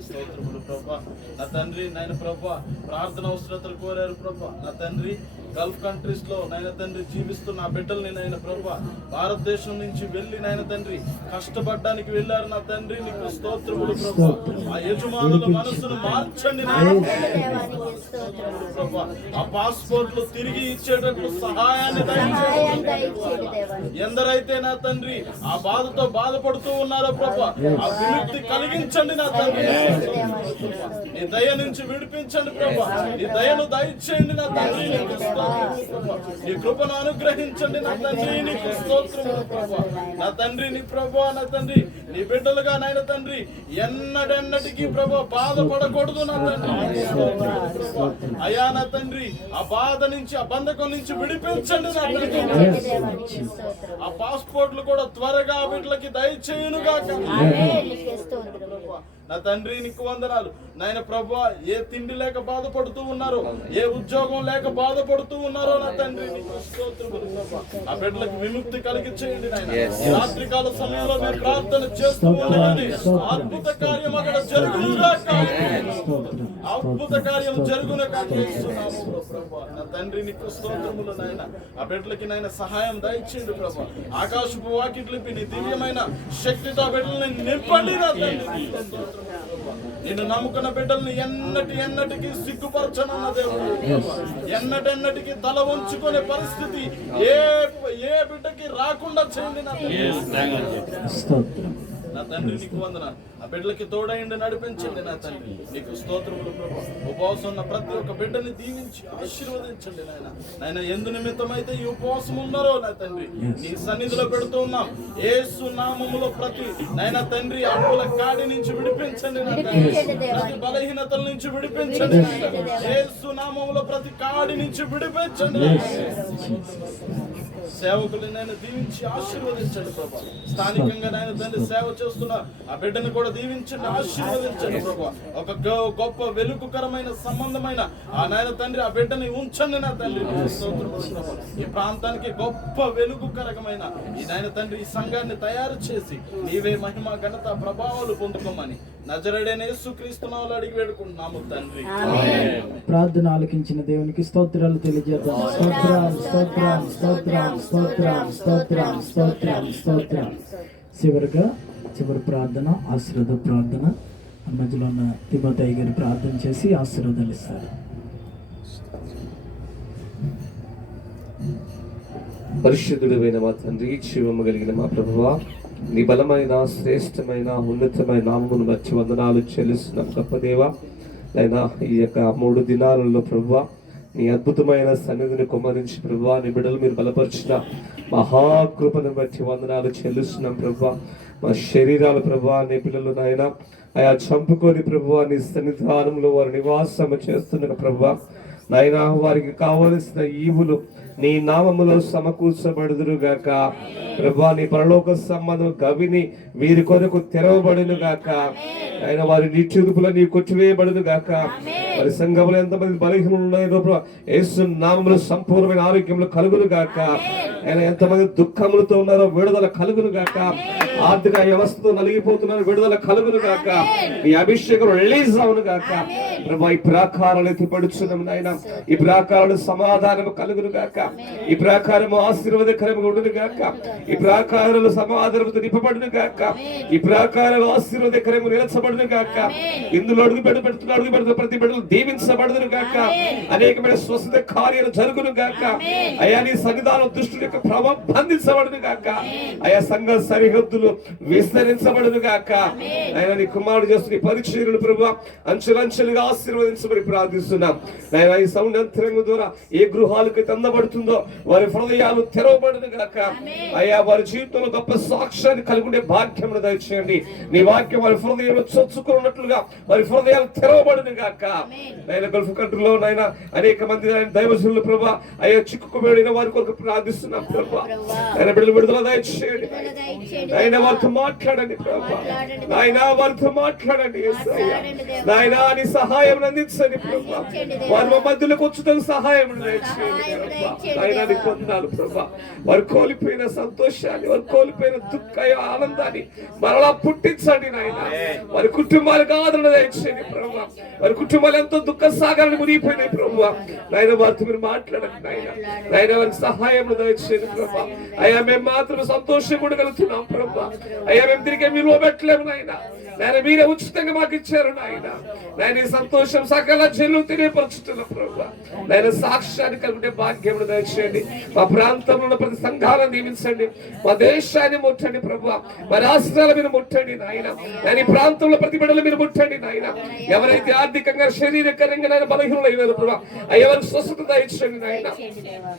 స్తోత్రములు ప్రభా. నా తండ్రి నాయన ప్రభా ప్రార్థన అవసరతలు కోరారు ప్రభా. నా తండ్రి గల్ఫ్ కంట్రీస్ లో నాయన తండ్రి జీవిస్తున్న ఆ బిడ్డల్ని నాయన ప్రభా భారతదేశం నుంచి వెళ్ళి నాయన తండ్రి కష్టపడడానికి వెళ్ళారు. నా తండ్రి నీకు స్తోత్రములు ప్రభా. ఆ యజమానుల మనసును మార్చండి ప్రభా. ఆ పాస్పోర్ట్లు తిరిగి ఇచ్చేటట్లు సహాయాన్ని ఎందరైతే నా తండ్రి ఆ బాధతో బాధపడుతూ ఉన్నారో ప్రభా ఆ విముక్తి కలిగించండి. నా తండ్రి నీ దయ నుంచి విడిపించండి ప్రభా. నీ దయను దయచేయండి నా తండ్రి, నీకు నీ కృపను అనుగ్రహించండి నా తండ్రి, నీకు స్తోత్రములు ప్రభా. నా తండ్రి నీ ప్రభా, నా తండ్రి నీ బిడ్డలుగా నాయన తండ్రి ఎన్నడెన్నటికీ ప్రభా బాధపడకూడదు నా తండ్రి. అయా నా తండ్రి ఆ బాధ నుంచి ఆ బంధకం నుంచి విడిపించండి నా తండ్రి. ఆ పాస్పోర్ట్లు కూడా త్వరగా బిడ్డలకి దయచేయునుగా నా తండ్రి నీకు వందనాలు నాయన ప్రభా. ఏ తిండి లేక బాధపడుతూ ఉన్నారో, ఏ ఉద్యోగం లేక బాధపడుతూ ఉన్నారో నా తండ్రి నీకు స్తోత్రములు ప్రభా. ఆ బిడ్డలకు విముక్తి కలిగించేయండి నాయన. రాత్రికాల సమయంలో మీరు ప్రార్థన చేస్తూ ఉండండి. అద్భుత కార్యం అక్కడ జరుగునుగా, అద్భుత కార్యం జరుగునుగా చేస్తున్నాము ప్రభా. నా తండ్రి నీకు స్తోత్రములు నాయన. ఆ బిడ్డలకి నాయన సహాయం దయచేయండి ప్రభా. ఆకాశపు వాకిట్లిపి నీ దివ్యమైన శక్తితో ఆ బిడ్డలని నింపండి నా తండ్రి. నిన్ను నమ్ముకున్న బిడ్డల్ని ఎన్నటికి సిగ్గుపరచనన్న దేవుడు, ఎన్నటికి తల వంచుకునే పరిస్థితి ఏ బిడ్డకి రాకుండా చేయండి నా తండ్రి నీకు వందనాలు. ఆ బిడ్డలకి తోడైండి నడిపించండి నా తండ్రి నీకు స్తోత్రములు ప్రభా. ఉపవాసం ఉన్న ప్రతి ఒక్క బిడ్డని దీవించి ఆశీర్వదించండి నాయన. నాయన ఎందు నిమిత్తమైతే ఈ ఉపవాసం ఉన్నారో నా తండ్రి నీ సన్నిధిలో పెడుతూ ఉన్నాం. యేసు నామములో ప్రతి నాయన తండ్రి అప్పుల కాడి నుంచి విడిపించండి నా తండ్రి, ప్రతి బలహీనతల నుంచి విడిపించండి. యేసు నామములో ప్రతి కాడి నుంచి విడిపించండి. సేవకులు నేను దీవించి ఆశీర్వదించండి ప్రభా. స్థానికంగా నాయన తండ్రి సేవ చేస్తున్న ఆ బిడ్డను కూడా దీవించండి, ఆశీర్వదించండి ప్రభా. ఒక గొప్ప వెలుగుకరమైన సంబంధమైన ఆ నాయన తండ్రి ఆ బిడ్డని ఉంచండి నా తండ్రి. ఈ ప్రాంతానికి గొప్ప వెలుగుకరమైన ఈ నాయన తండ్రి ఈ సంఘాన్ని తయారు చేసి నీవే మహిమ ఘనత ప్రభావాలు పొందుకోమని నజరేయుడైన యేసుక్రీస్తు నామములో అడిగి వేడుకుంటున్నాము తండ్రి. ప్రార్థన ఆలకించిన దేవునికి స్తోత్రాలు తెలియజేద్దాం. స్తోత్రం స్తోత్రం స్తోత్రం స్తోత్రం స్తోత్రం స్తోత్రం స్తోత్రం. చివరి ప్రార్థన ఆశీర్వాద ప్రార్థన. మధ్యలో ఉన్న తిమోతి గారు ప్రార్థన చేసి ఆశీర్వాదాలు ఇస్తారు. పరిశుద్ధుడైన మా తండ్రి, జీవము కలిగిన మా ప్రభువా, నీ బలమైన శ్రేష్టమైన ఉన్నతమైన నామమును బట్టి వందనాలు చెల్లిస్తున్నాం గొప్ప దేవా. అయినా ఈ యొక్క 3 దినాలలో ప్రభువా నీ అద్భుతమైన సన్నిధిని కుమ్మరించి ప్రభువా నీ బిడ్డలు మీరు బలపరిచిన మహాకృపను బట్టి వందనాలు చెల్లిస్తున్నాం ప్రభువా. మా శరీరాలు ప్రభువా నీ పిల్లలు నాయన ఆయా చంపుకొని ప్రభువా నీ సన్నిధానంలో వారు నివాసం చేస్తున్న ప్రభువా నాయన వారికి కావలసిన ఈవులు నీ నామములో సమకూర్చబడుదురుగాక ప్రభువా. నీ పరలోక సంబంధం గవిని వీరి కొరకు తెరవబడును గాక. ఆయన వారి నిత్యుదుపుల నీ కొట్టివేయబడును గాక. వారి సంఘములు ఎంతమంది బలహీనలు ఉన్నాయో ప్రభు యేసు నామములో సంపూర్ణమైన ఆరోగ్యములు కలుగును గాక. ఆయన ఎంతమంది దుఃఖములతో ఉన్నారో విడుదల కలుగును గాక. ఆర్థిక వ్యవస్థతో నలిగిపోతున్నారో విడుదల కలుగును గాక. నీ అభిషేకం రిలీజ్ అవును గాక. ప్రభా ఈ ప్రాకారాలు ఎత్తిపడుచున్నాం నాయన. ఈ ప్రాకారాలు సమాధానము కలుగును గాక. ఈ ప్రాకారము ఆశీర్వాదకరముగా ఉండును గాక. ఈ ప్రాకారాలు సమాధానముతో నింపబడును గాక. ఈ ప్రాకారాలు ఆశీర్వాదకరము నిలచబడును గాక. ఇందులో అడుగు పెడుతున్న ప్రతి బిడ్డలు దీవించబడును గాక. అనేకమైన స్వస్థత కార్యాలు జరుగును గాక. అయా నీ సన్నిధానం దుష్టుల యొక్క ప్రభావం బంధించబడును గాక. అయా సంఘ సరిహద్దులు విస్తరించబడును గాక. ఆయన నీ కుమారుడు చేస్తున్న పరిచర్యలు ప్రభు అంచెలంచెలుగా ఆశీర్వదించమని ప్రార్థిస్తున్నాం. ఆయన ఈ సౌండ్ అంతరంగం ద్వారా ఏ గృహాలకు అందబడుతుందో వారి హృదయాలు తెరవబడును గాక. అయా వారి జీవితంలో గొప్ప సాక్ష్యాన్ని కలుగుండే భాగ్యమును దయచేయండి. నీ వాక్యం వారి హృదయంలో చొచ్చుకున్నట్లుగా వారి హృదయాలు తెరవబడును గాక. ఆయన గల్ఫ్ కంట్రీలో నాయన అనేక మంది దైవజనులు ప్రభా అయ్యా చిక్కుకుపోయిన వారి కొరకు ప్రార్థిస్తున్నాం ప్రభా. ఆయన బిడ్డలు విడుదల దయచేయండి. ఆయన వారితో మాట్లాడండి ప్రభా. ఆయన వారితో మాట్లాడండి నాయన. నీ సహాయం అందించండి ప్రభా. వారి మా మధ్యలోకి వచ్చుటకు సహాయం దయచేయండి ప్రభా. ఆయన నీ పొందాలు ప్రభా. వారు కోల్పోయిన సంతోషాన్ని, వారు కోల్పోయిన దుఃఖ ఆనందాన్ని మరలా పుట్టించండి నాయన. వారి కుటుంబాలకు ఆదరణ దయచేయండి ప్రభా. వారి కుటుంబాలు ఎంతో దుఃఖ సాగరాన్ని మునిగిపోయినాయి ప్రభా. నాయన వారితో మీరు మాట్లాడండి నాయన. నాయన వారికి సహాయం దయచేయండి ప్రభా. అయ్యా మేము మాత్రం సంతోషం కూడా కలుగుతున్నాం ప్రభా. అయ్యా మేము తిరిగి మీరు పెట్టలేము నాయన. నాయన మీరే ఉచితంగా మాకు ఇచ్చారు నాయన. నాయన ఈ సంతోషం సకల జనులు తెలియపరుచుతున్నాం ప్రభా. నాయన సాక్ష్యాన్ని కలుగునే భాగ్యం దయచేయండి. మా ప్రాంతంలో ఉన్న ప్రతి సంఘాలను దీవించండి. మా దేశాన్ని ముట్టండి ప్రభా. మా రాష్ట్రాల మీద ముట్టండి నాయన. నాయన ఈ ప్రాంతంలో ప్రతి బిడ్డల మీద ముట్టండి నాయన. ఎవరైతే ఆర్థికంగా శరీరకరంగా నాయన బలహీనులు అయినారు ప్రభా, ఎవరికి స్వస్థత దయచేయండి నాయన.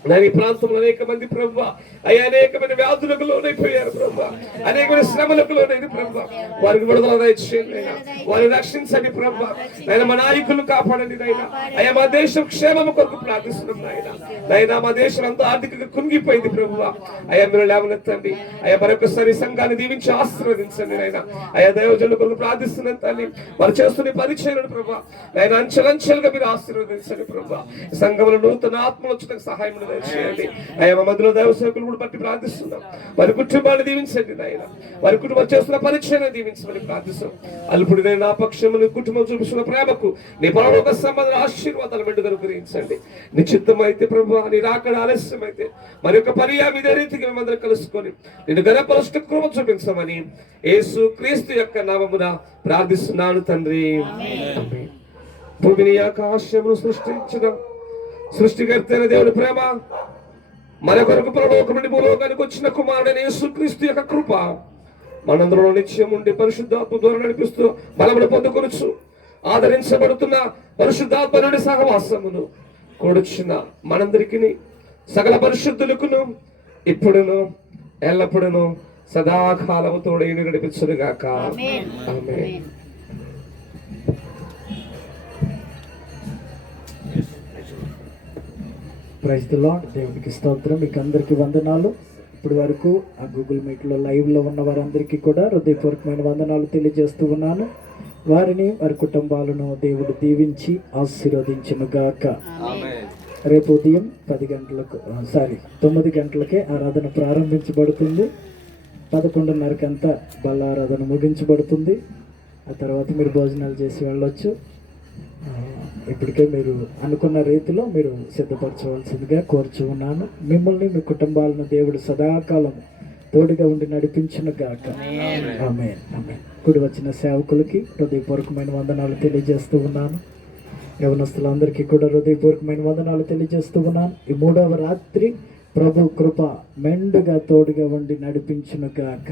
నాయన ఈ ప్రాంతంలో అనేక మంది ప్రభా అయ్యా అనేకమైన వ్యాధులకు లోనైపోయారు ప్రభా. అనేకమైన శ్రమలకు లోనైన ప్రభా. వారికి విడుదల దయచేయండి నాయన. వారిని రక్షించండి ప్రభా. నాయన మా నాయకులను కాపాడండి నాయన. అయ్యా మా దేశం క్షేమం కొరకు ప్రార్థిస్తున్నాం నాయన. నాయన మా దేశం అంతా ఆర్థికంగా కుంగిపోయింది ప్రభువా. అయ్యా మీరు లేవనెత్తండి. అయ్యా మరొకసారి సంఘాన్ని దీవించి ఆశీర్వదించండి నాయన. అయ్యా దైవజనుల కొరకు ప్రార్థిస్తున్నాను తల్లి. వారు చేస్తున్న పరిచర్యను ప్రభా నాయన అంచెలంచెలుగా మీరు ఆశీర్వదించండి ప్రభా. సంఘంలో నూతన ఆత్మలు వచ్చేందుకు సహాయం చేయండి. అయ్యా మా మధ్యలో దైవ సేవకులు కూడా బట్టి ప్రార్థిస్తున్నాం. వారి కుటుంబాన్ని దీవించండి నాయన. వారి కుటుంబం చేస్తున్న పరిచర్యను దీవించమని ప్రార్థిస్తున్నాం. అల్పుడు నేను నా పక్షము నీ కుటుంబం చూపిస్తున్న ప్రేమకు నీ పరలోక సంబంధ ఆశీర్వాదాలు మెండుగా అనుగ్రహించండి. నీ చిత్తమైతే ప్రభు నీ రాకడ ఆలస్యమైతే మరి యొక్క పర్యాయం ఇదే రీతికి మేమందరం కలుసుకొని నేను గణపరుష్ట కృప చూపించమని యేసు క్రీస్తు యొక్క నామమున ప్రార్థిస్తున్నాను తండ్రి. భూమిని ఆకాశమును సృష్టించిన సృష్టికర్త అయిన దేవుని ప్రేమ, మన కొరకు పరలోకం నుండి భూలోకానికి వచ్చిన కుమారుడైన యేసు క్రీస్తు యొక్క కృప మనందరిలో నిత్యం ఉండి పరిశుద్ధాత్మ ద్వారా నడిపిస్తూ బలమును పొందుకొనొచ్చు ఆదరించబడుతున్న పరిశుద్ధాత్మ నుండి సహవాసమును కూడొచ్చిన మనందరికీ సకల పరిశుద్ధులకును ఇప్పుడును ఎల్లప్పుడును సదాకాలము తోడేయుడు నడిపించునుగాక. ఆమేన్. Praise the lord. దేవునికి స్తోత్రం. మీకు అందరికీ వందనాలు. ఇప్పటి వరకు ఆ గూగుల్ మీట్లో లైవ్లో ఉన్న వారందరికీ కూడా హృదయపూర్వకమైన వందనాలు తెలియజేస్తూ ఉన్నాను. వారిని వారి కుటుంబాలను దేవుడు దీవించి ఆశీర్వదించునుగాక. రేపు ఉదయం 9 గంటలకే ఆరాధన ప్రారంభించబడుతుంది. 11:30కంతా బల్లారాధన ముగించబడుతుంది. ఆ తర్వాత మీరు భోజనాలు చేసి వెళ్ళొచ్చు. ఇప్పటికే మీరు అనుకున్న రీతిలో మీరు సిద్ధపరచవలసిందిగా కోరుచు ఉన్నాను. మిమ్మల్ని మీ కుటుంబాలను దేవుడు సదాకాలం తోడుగా ఉండి నడిపించునుగాక. ఆమేన్. ఆమేన్. కూడి వచ్చిన సేవకులకి హృదయపూర్వకమైన వందనాలు తెలియజేస్తూ ఉన్నాను. యవనస్తులందరికీ కూడా హృదయపూర్వకమైన వందనాలు తెలియజేస్తూ ఉన్నాను. ఈ 3వ రాత్రి ప్రభు కృప మెండుగా తోడుగా ఉండి నడిపించునుగాక.